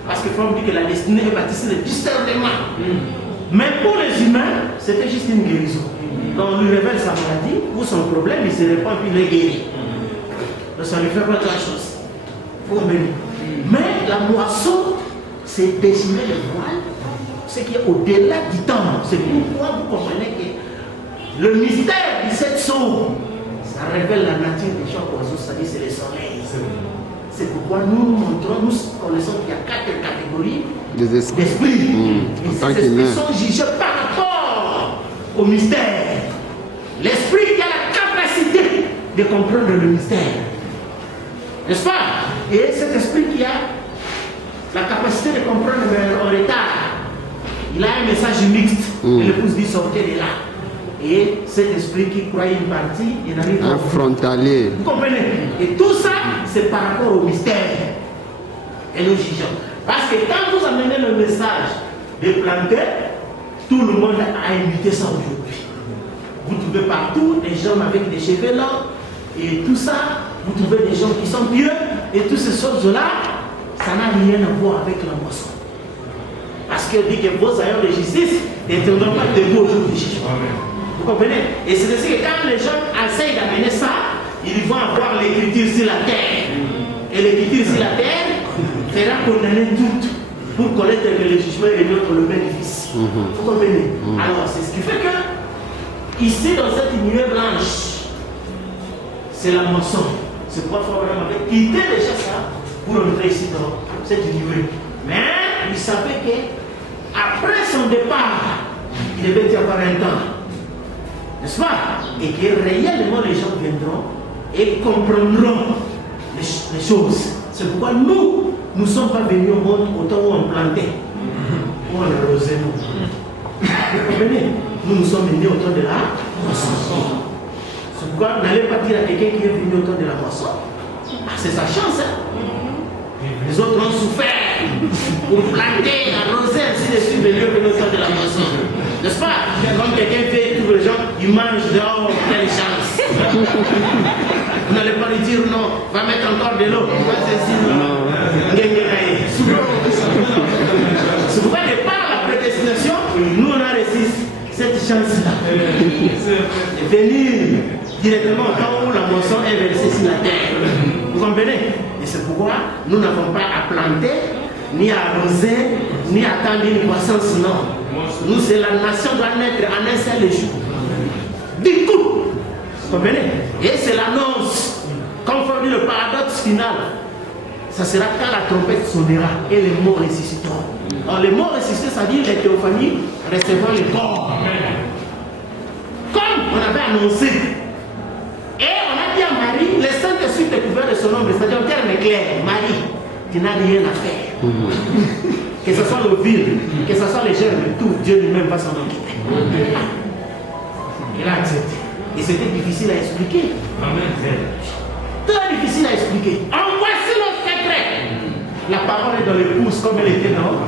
parce que Paul dit que la destinée est bâtie sur le discernement. Mais pour les humains, c'était juste une guérison. Donc on lui révèle sa maladie ou son problème, il se répand puis il est guéri. Donc ça ne lui fait pas grand chose. Faut bénir. Mais la moisson, c'est déchirer le voile, ce qui est au-delà du temps. C'est pourquoi vous comprenez que le mystère du 7 sceaux, ça révèle la nature des gens oiseaux, c'est-à-dire c'est le soleil. C'est pourquoi nous montrons, nous connaissons qu'il y a 4 catégories d'esprits. Et ces esprits sont jugés par rapport au mystère. L'esprit qui a la capacité de comprendre le mystère. N'est-ce pas? Et cet esprit qui a la capacité de comprendre en retard, il a un message mixte. Et l'épouse dit sortez de là. Et cet esprit qui croit une partie, il arrive à un frontalier. Vous comprenez? Et tout ça, c'est par rapport au mystère. Et nous jugeons. Parce que quand vous amenez le message de planter, tout le monde a imité ça aujourd'hui. Vous trouvez partout des gens avec des cheveux longs et tout ça, vous trouvez des gens qui sont pieux et toutes ces choses-là, ça n'a rien à voir avec la moisson. Parce qu'il dit que vos ailleurs de justice n'étendront pas debout au jour du jugement. Vous comprenez? Et c'est ainsi que quand les gens essayent d'amener ça, ils vont avoir l'écriture sur la terre. Et l'écriture sur la terre fera condamner tout pour connaître que le jugement est venu pour le bien du Fils. Vous comprenez? Alors c'est ce qui fait que ici, dans cette nuée blanche, c'est la moisson. C'est pourquoi il faut vraiment quitter déjà ça pour entrer ici dans cette nuée. Mais il savait qu'après son départ, il devait y avoir un temps. N'est-ce pas? Et que réellement les gens viendront et comprendront les choses. C'est pourquoi nous ne sommes pas venus au monde au temps où on plantait, où on arrosait nous. Vous comprenez? Nous sommes venus au temps de la moisson. C'est pourquoi n'allez pas dire à quelqu'un qui est venu au temps de la moisson. Ah, c'est sa chance. Hein? Les autres ont souffert pour planter, arroser, ainsi de suite, mais lui est venu au temps de la moisson. N'est-ce pas? Comme quelqu'un fait, tous les gens, ils mangent dehors, quelle chance. Vous n'allez pas lui dire non, va mettre encore de l'eau. C'est pourquoi de par la prédestination, nous on a reçu cette chance-là. De venir directement au temps où la moisson est versée sur la terre. Vous comprenez? Et c'est pourquoi nous n'avons pas à planter, ni à arroser, ni à attendre une croissance, non. Nous, c'est la nation doit naître en un seul jour. Du coup, vous comprenez? Et c'est l'annonce. Comme on dit le paradoxe final, ça sera quand la trompette sonnera et les morts ressusciteront. Alors les morts ressuscités, ça dit les théophanies recevront les corps. Comme on avait annoncé. Et on a dit à Marie, le Saint-Esprit découvert de son nom, c'est-à-dire en termes clairs, Marie, tu n'as rien à faire. Que ce soit le vide, que ce soit les germes, tout, Dieu lui-même va s'en occuper. Il a accepté. Et c'était difficile à expliquer. Très difficile à expliquer. En voici le secret. La parole est dans l'épouse comme elle était dans.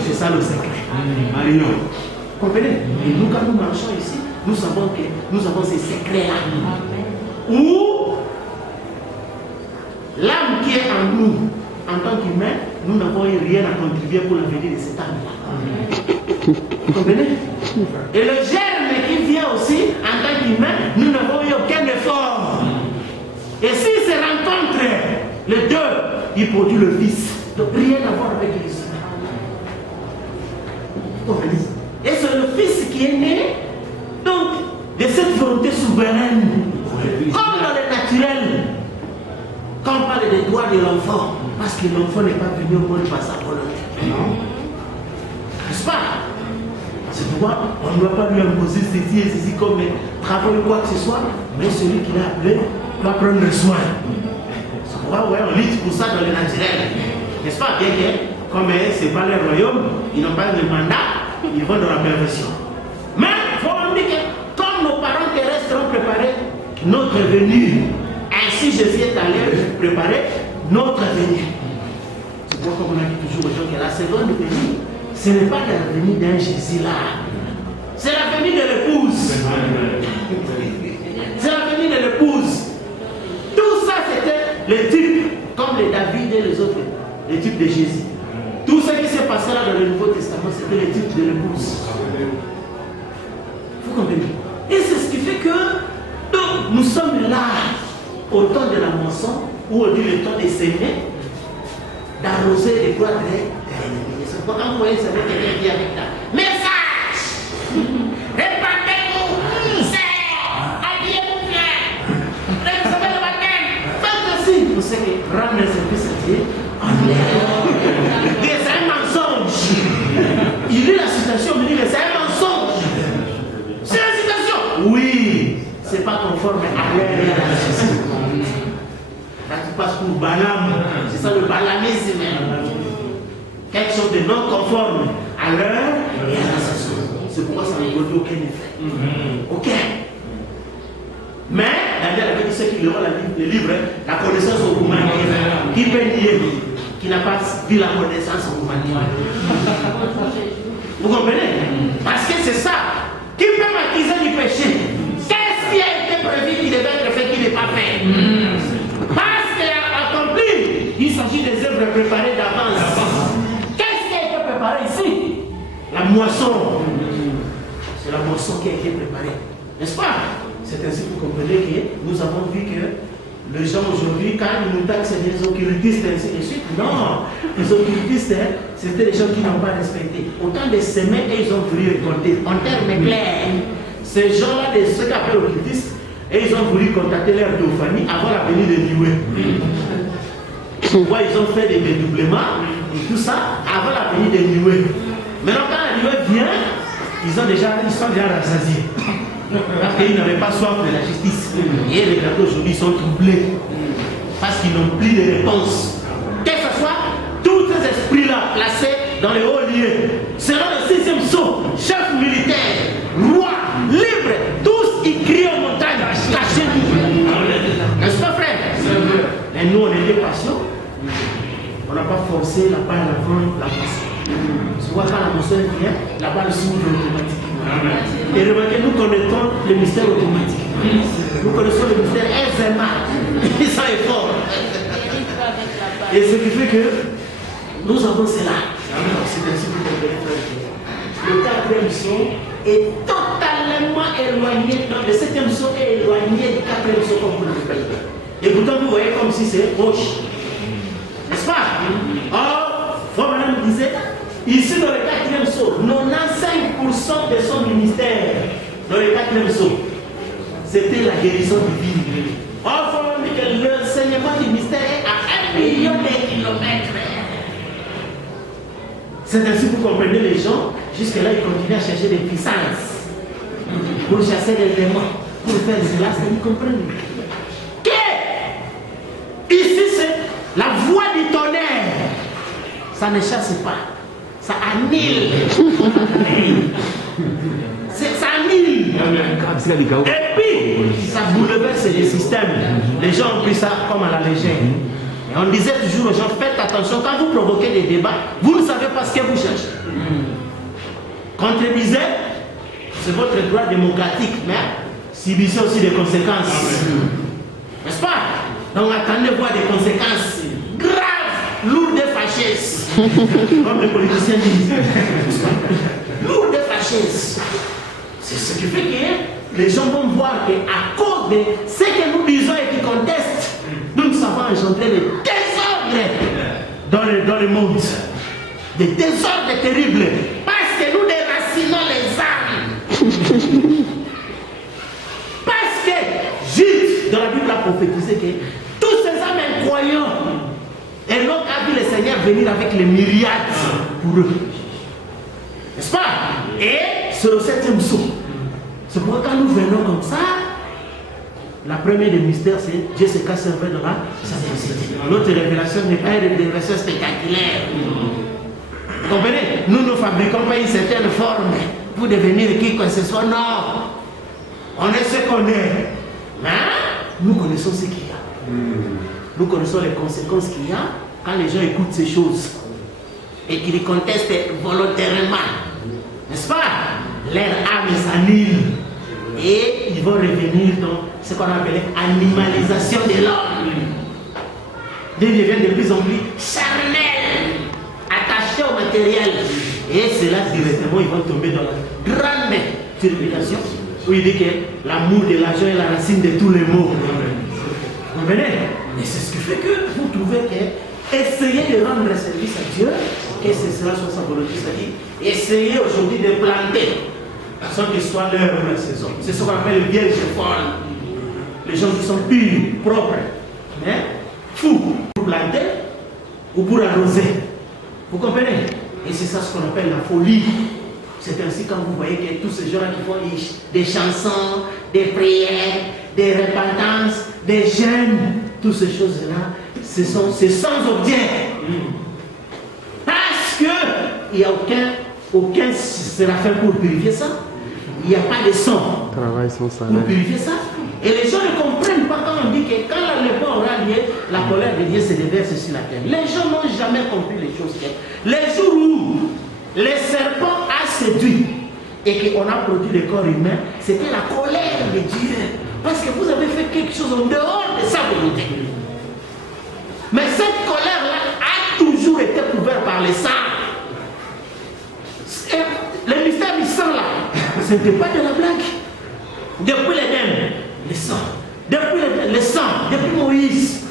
C'est ça le secret. Vous comprenez? Et nous, quand nous marchons ici, nous savons que nous avons ces secrets-là. Où l'âme qui est en nous, en tant qu'humain, nous n'avons rien à contribuer pour l'avenir de cette âme-là. Vous comprenez? Et le germe qui vient aussi, en tant qu'humain, nous n'avons eu aucun effort. Et s'ils se rencontrent, les deux, ils produisent le Fils. Donc rien à voir avec les humains. Vous comprenez? Et c'est le Fils qui est né, donc, de cette volonté souveraine. Comme dans le naturel. Quand on parle des droits de l'enfant, parce que l'enfant n'est pas venu au monde par sa volonté. N'est-ce pas? C'est vois, on ne doit pas lui imposer ceci et ceci comme travail ou quoi que ce soit, mais celui qui l'a appelé doit prendre soin. Ouais, on lutte pour ça dans le naturel. N'est-ce pas? Bien que, comme ce n'est pas leur royaume, ils n'ont pas de mandat, ils vont dans la perversion. Mais il faut dire que, comme nos parents terrestres ont préparé notre venue, ainsi Jésus est allé préparer notre venue. C'est pourquoi on a dit toujours aux gens que la seconde venue, ce n'est pas la venue d'un Jésus là. C'est la venue de l'épouse. C'est la venue de l'épouse. Tout ça, c'était les types, comme les David et les autres, les types de Jésus. Tout ce qui s'est passé là dans le Nouveau Testament, c'était les types de l'épouse. Vous comprenez? Et c'est ce qui fait que nous sommes là, au temps de la moisson, où on dit le temps de s'aimer, d'arroser les croix de l'ennemi. C'est pourquoi quand vous voyez, ça veut quelqu'un qui avec ta message. Répandez-vous, sœurs, habillez-vous bien, recevez le baptême, faites ceci. Vous savez que rendre le service à Dieu, c'est un mensonge. Il lit la citation, il dit que c'est un mensonge. C'est la citation. Oui, c'est pas conforme à leur réalisation. Là, tu passes pour Balaam, c'est ça le balamisme. Quelque chose de non conforme à leur réalisation. C'est pourquoi ça ne produit aucun effet. Ok. Mais, Daniel avait dit ceux qui liront le livre, la connaissance au humanisme, qui peut nier, qui n'a pas vu la connaissance au humanisme. Vous comprenez? Parce que c'est ça. Qui peut m'accuser du péché? Qu'est-ce qui a été prévu qui devait être fait, qui n'est pas fait? Parce qu'il a accompli, il s'agit des œuvres préparées d'avance. Qu'est-ce qui a été préparé ici? La moisson. C'est la moisson qui a été préparée. N'est-ce pas? C'est ainsi que vous comprenez que nous avons vu que les gens aujourd'hui, quand ils nous taxent des occultistes et ainsi de suite, non, les occultistes, c'était les gens qui n'ont pas respecté. Autant de semaines, et ils ont voulu récolter. En termes clairs, ces gens-là, ceux qui appellent occultistes, et ils ont voulu contacter leur théophanie avant la venue de Nioué. Pourquoi ils ont fait des dédoublements et tout ça avant la venue de Nioué. Maintenant, quand la Nioué vient, ils sont déjà rassasiés. Parce qu'ils n'avaient pas soif de la justice. Et les gâteaux aujourd'hui sont troublés. Parce qu'ils n'ont plus de réponse. Que ce soit tous ces esprits-là placés dans les hauts lieux. Selon le 6e sceau, chef militaire, roi, libre, tous ils crient aux montagnes, cachez-vous. N'est-ce pas, frère? Et nous, on était patients. On n'a pas forcé la balle avant la moisson. Tu vois, quand la moisson vient, la balle s'ouvre automatiquement. Et remarquez, nous connaissons le mystère automatique. Nous connaissons le mystère aisément, sans effort. Et ce qui fait que nous avons cela. C'est ainsi que vous comprenez. Le 4e sceau est totalement éloigné. Donc le 7e sceau est éloigné du 4e sceau comme vous le faites. Et pourtant, vous voyez comme si c'est proche. N'est-ce pas? Or, votre madame disait, ici dans le 4e sceau, 95% de son ministère, dans le 4e sceau, c'était la guérison divine. Or, votre madame dit que l'enseignement du mystère est à 1 million de kilomètres. C'est ainsi que vous comprenez les gens, jusque-là ils continuent à chercher des puissances pour chasser les démons, pour faire cela, vous comprenez? Ici c'est la voix du tonnerre, ça ne chasse pas, ça annule. Ça annule. Et puis ça bouleverse les systèmes. Les gens ont pris ça comme à la légère. Et on disait toujours aux gens, faites attention, quand vous provoquez des débats, vous ne savez pas ce que vous cherchez. Contribuez, c'est votre droit démocratique, mais subissez aussi des conséquences. N'est-ce pas? Donc attendez voir des conséquences graves, lourdes et fâcheuses. Comme les politiciens disent. Lourdes et fâcheuses. C'est ce qui fait que les gens vont voir qu'à cause de ce que nous disons et qui contestent, nous savons engendrer des désordres dans le monde. Des désordres terribles. Parce que nous déracinons les âmes. Parce que Jude, dans la Bible, a prophétisé que tous ces âmes incroyants, et l'homme a vu le Seigneur venir avec les myriades pour eux. N'est-ce pas? Et c'est le 7e sceau. C'est pourquoi quand nous venons comme ça, la première des mystères, c'est Dieu se cache un peu dans la simplicité. Notre révélation n'est pas une révélation spectaculaire. Vous comprenez? Nous ne fabriquons pas une certaine forme pour devenir qui que ce soit. Non. On est ce qu'on est. Mais nous connaissons ce qu'il y a. Nous connaissons les conséquences qu'il y a quand les gens écoutent ces choses et qu'ils les contestent volontairement. N'est-ce pas? Leur âme s'annule et ils vont revenir dans ce qu'on appelle animalisation de l'homme. Ils deviennent de plus en plus charnels, attachés au matériel. Et c'est là directement ils vont tomber dans la grande tribulation où il dit que l'amour de l'argent est la racine de tous les maux. Vous comprenez? Et c'est ce qui fait que vous trouvez que essayez de rendre service à Dieu, que ce sera soit sa volonté, c'est-à-dire essayez aujourd'hui de planter sans que ce soit leur saison. C'est ce qu'on appelle le vierge folle. Les gens qui sont purs, propres, mais fous pour planter ou pour arroser. Vous comprenez? Et c'est ça ce qu'on appelle la folie. C'est ainsi quand vous voyez que tous ces gens-là qui font des chansons, des prières, des repentances, des jeûnes, toutes ces choses-là, c'est sans objet. Parce qu'il n'y a aucun séraphin pour purifier ça. Il n'y a pas de son pour purifier ça. Et les gens ne comprennent pas quand on dit que quand le bon aura lieu, la colère de Dieu se déverse sur la terre. Les gens n'ont jamais compris les choses. Les jours où les serpents a séduit et qu'on a produit le corps humain, c'était la colère de Dieu. Parce que vous avez fait quelque chose en dehors de sa volonté. Mais cette colère-là a toujours été couverte par le sang. Le mystère du sang là, ce n'était pas de la blague. Depuis l'Éden, le sang. Depuis le sang, depuis Moïse.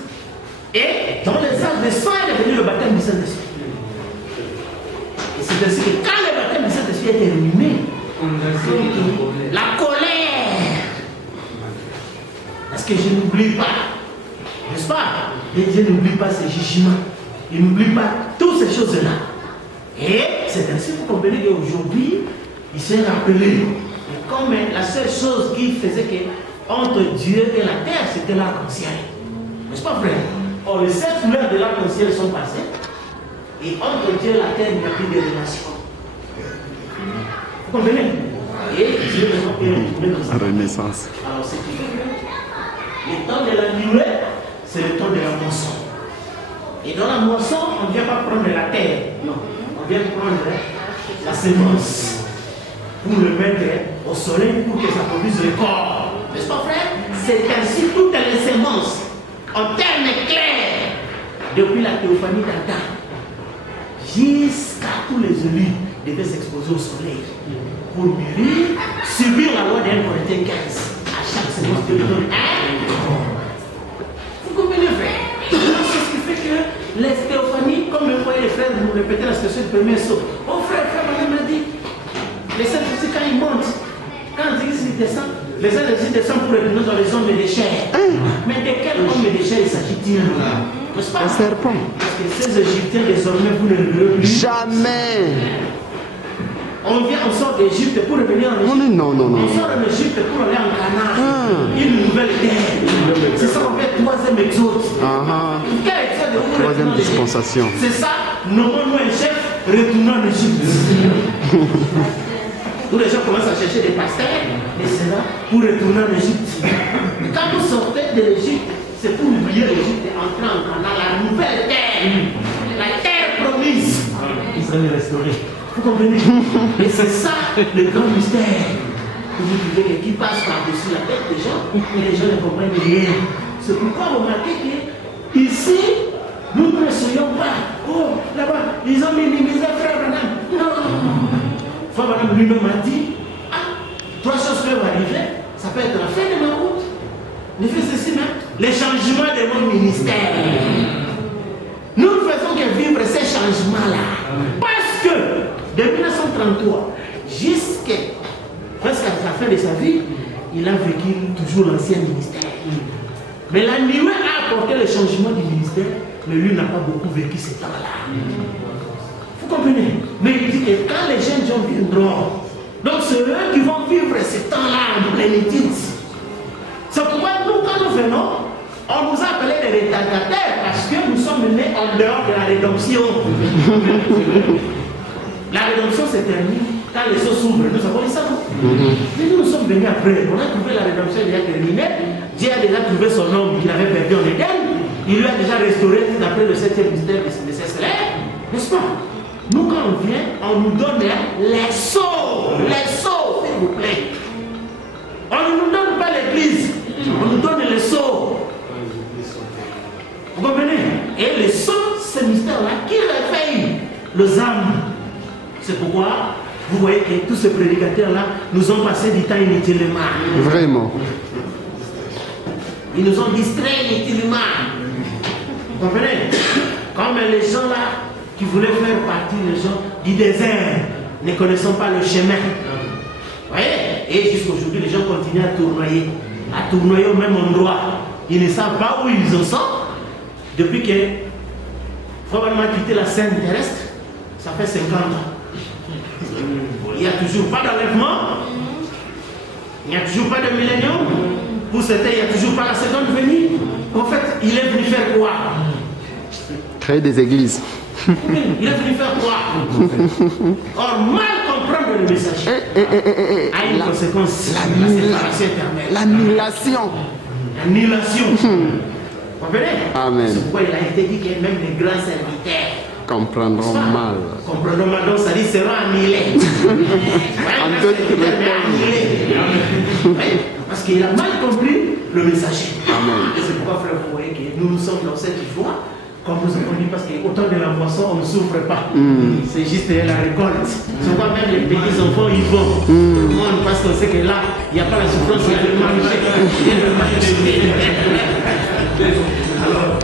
Et dans les âges, le sang est devenu le baptême du Saint-Esprit. Et c'est ainsi que quand le baptême du Saint-Esprit est terminé, la colère. Parce que je n'oublie pas, n'est-ce pas? Et Dieu n'oublie pas ses jugements. Il n'oublie pas toutes ces choses-là. Et c'est ainsi que vous comprenez qu'aujourd'hui, il s'est rappelé. Et comme la seule chose qui faisait que entre Dieu et la terre, c'était l'arc-en-ciel. N'est-ce pas, frère? Or, les 7 couleurs de l'arc-en-ciel sont passées. Et entre Dieu et la terre, il n'y a plus de relation. Vous comprenez? Et Dieu est retourné dans sa Renaissance. Alors, c'est qui fait que le temps de la nuée, c'est le temps de la moisson. Et dans la moisson, on ne vient pas prendre la terre. Non. On vient prendre la sémence pour le mettre au soleil pour que ça produise le corps. N'est-ce pas, frère? C'est ainsi toutes les sémences, en termes clairs, depuis la théophanie d'Adam jusqu'à tous les élus devaient s'exposer au soleil pour mûrir, subir la loi d'un Corinthiens 15. À chaque sémence de donne un corps. Vous comprenez, frère? C'est ce qui fait que les théophanies, comme le voyez les frères nous répéter la situation du premier saut. Oh frère, madame m'a dit, les saints aussi quand ils montent, quand ils descendent, les saints descendent pour revenir dans les hommes de chair. Mais de quel homme de chair s'agit-il? N'est-ce pas? Un serpent. Parce que ces Égyptiens désormais vous ne le verrez plus. Jamais. On vient, on sort d'Égypte pour revenir en Égypte. Non. On sort en Égypte pour aller en Canaan. Une nouvelle terre. C'est ça qu'on fait troisième exode. Quel exode? Troisième dispensation. C'est ça, nommons-nous un chef, retournons en Égypte. Où les gens commencent à chercher des pasteurs, et c'est là pour retourner en Égypte. Quand vous sortez de l'Égypte, c'est pour oublier l'Égypte et entrer en Canaan, la nouvelle terre, la terre promise. Israël est restauré. Vous comprenez? Et c'est ça le grand mystère. Vous trouvez qui passe par-dessus la tête des gens et les gens ne comprennent rien. C'est pourquoi vous remarquez que ici, nous ne soyons pas. Oh, là-bas, ils ont minimisé frère Branham. Non. Frère Branham lui-même a dit, 3 choses peuvent arriver. Ça peut être la fin de ma route. Ne fais ceci même. Les changements de mon ministère. Nous ne faisons que vivre ces changements-là. Parce que de 1933 jusqu'à presque à la fin de sa vie, il a vécu toujours l'ancien ministère. Mais la nuée a apporté le changement du ministère, mais lui n'a pas beaucoup vécu ce temps-là. Vous comprenez? Mais il dit que quand les jeunes gens viendront, Donc c'est eux qui vont vivre ces temps-là en plénitude. C'est pourquoi nous, quand nous venons, on nous a appelés des retardataires parce que nous sommes nés en dehors de la rédemption. La rédemption s'est terminée quand les eaux s'ouvrent. Nous avons dit ça, non? Mais nous sommes venus après. On a trouvé la rédemption déjà terminée. Dieu a déjà trouvé son homme qu'il avait perdu en Éden. Il lui a déjà restauré d'après le 7e mystère de ses célèbres. N'est-ce pas? Nous, quand on vient, on nous donne les sceaux. Les sceaux, s'il vous plaît. On ne nous donne pas l'église. On nous donne les sceaux. Vous comprenez? Et les sceaux, ce mystère-là, qui réveille les âmes. C'est pourquoi vous voyez que tous ces prédicateurs-là nous ont passé du temps inutilement. Vraiment. Ils nous ont distraits inutilement. Vous comprenez? Comme les gens là qui voulaient faire partie des gens du désert, ne connaissant pas le chemin. Vous voyez? Et jusqu'aujourd'hui, les gens continuent à tournoyer au même endroit. Ils ne savent pas où ils en sont. Depuis que probablement quitté la scène terrestre, ça fait 50 ans. Il n'y a toujours pas d'enlèvement. Il n'y a toujours pas de millénium. Pour certains, il n'y a toujours pas la seconde venue. En fait, il est venu faire quoi? Créer des églises. Il est venu faire quoi? Or, mal comprendre le message a une conséquence. La séparation éternelle. L'annulation. L'annulation. Vous comprenez? Amen. C'est pourquoi il a été dit que même les grands serviteurs Comprendront mal. Comprendront mal, donc ça dit seront annulés. En d'autres termes. Parce qu'il a mal compris le messager. Amen. Et c'est pourquoi, frère, vous voyez que nous sommes dans cette joie. Comme nous avons dit, parce qu'au temps de la moisson, on ne souffre pas. C'est juste la récolte. C'est pourquoi même les petits enfants, ils vont. Tout le monde, parce qu'on sait que là, il n'y a pas la souffrance, il y a le manger. Alors,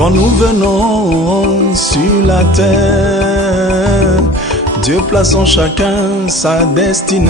Quand nous venons sur la terre, Dieu place en chacun sa destinée.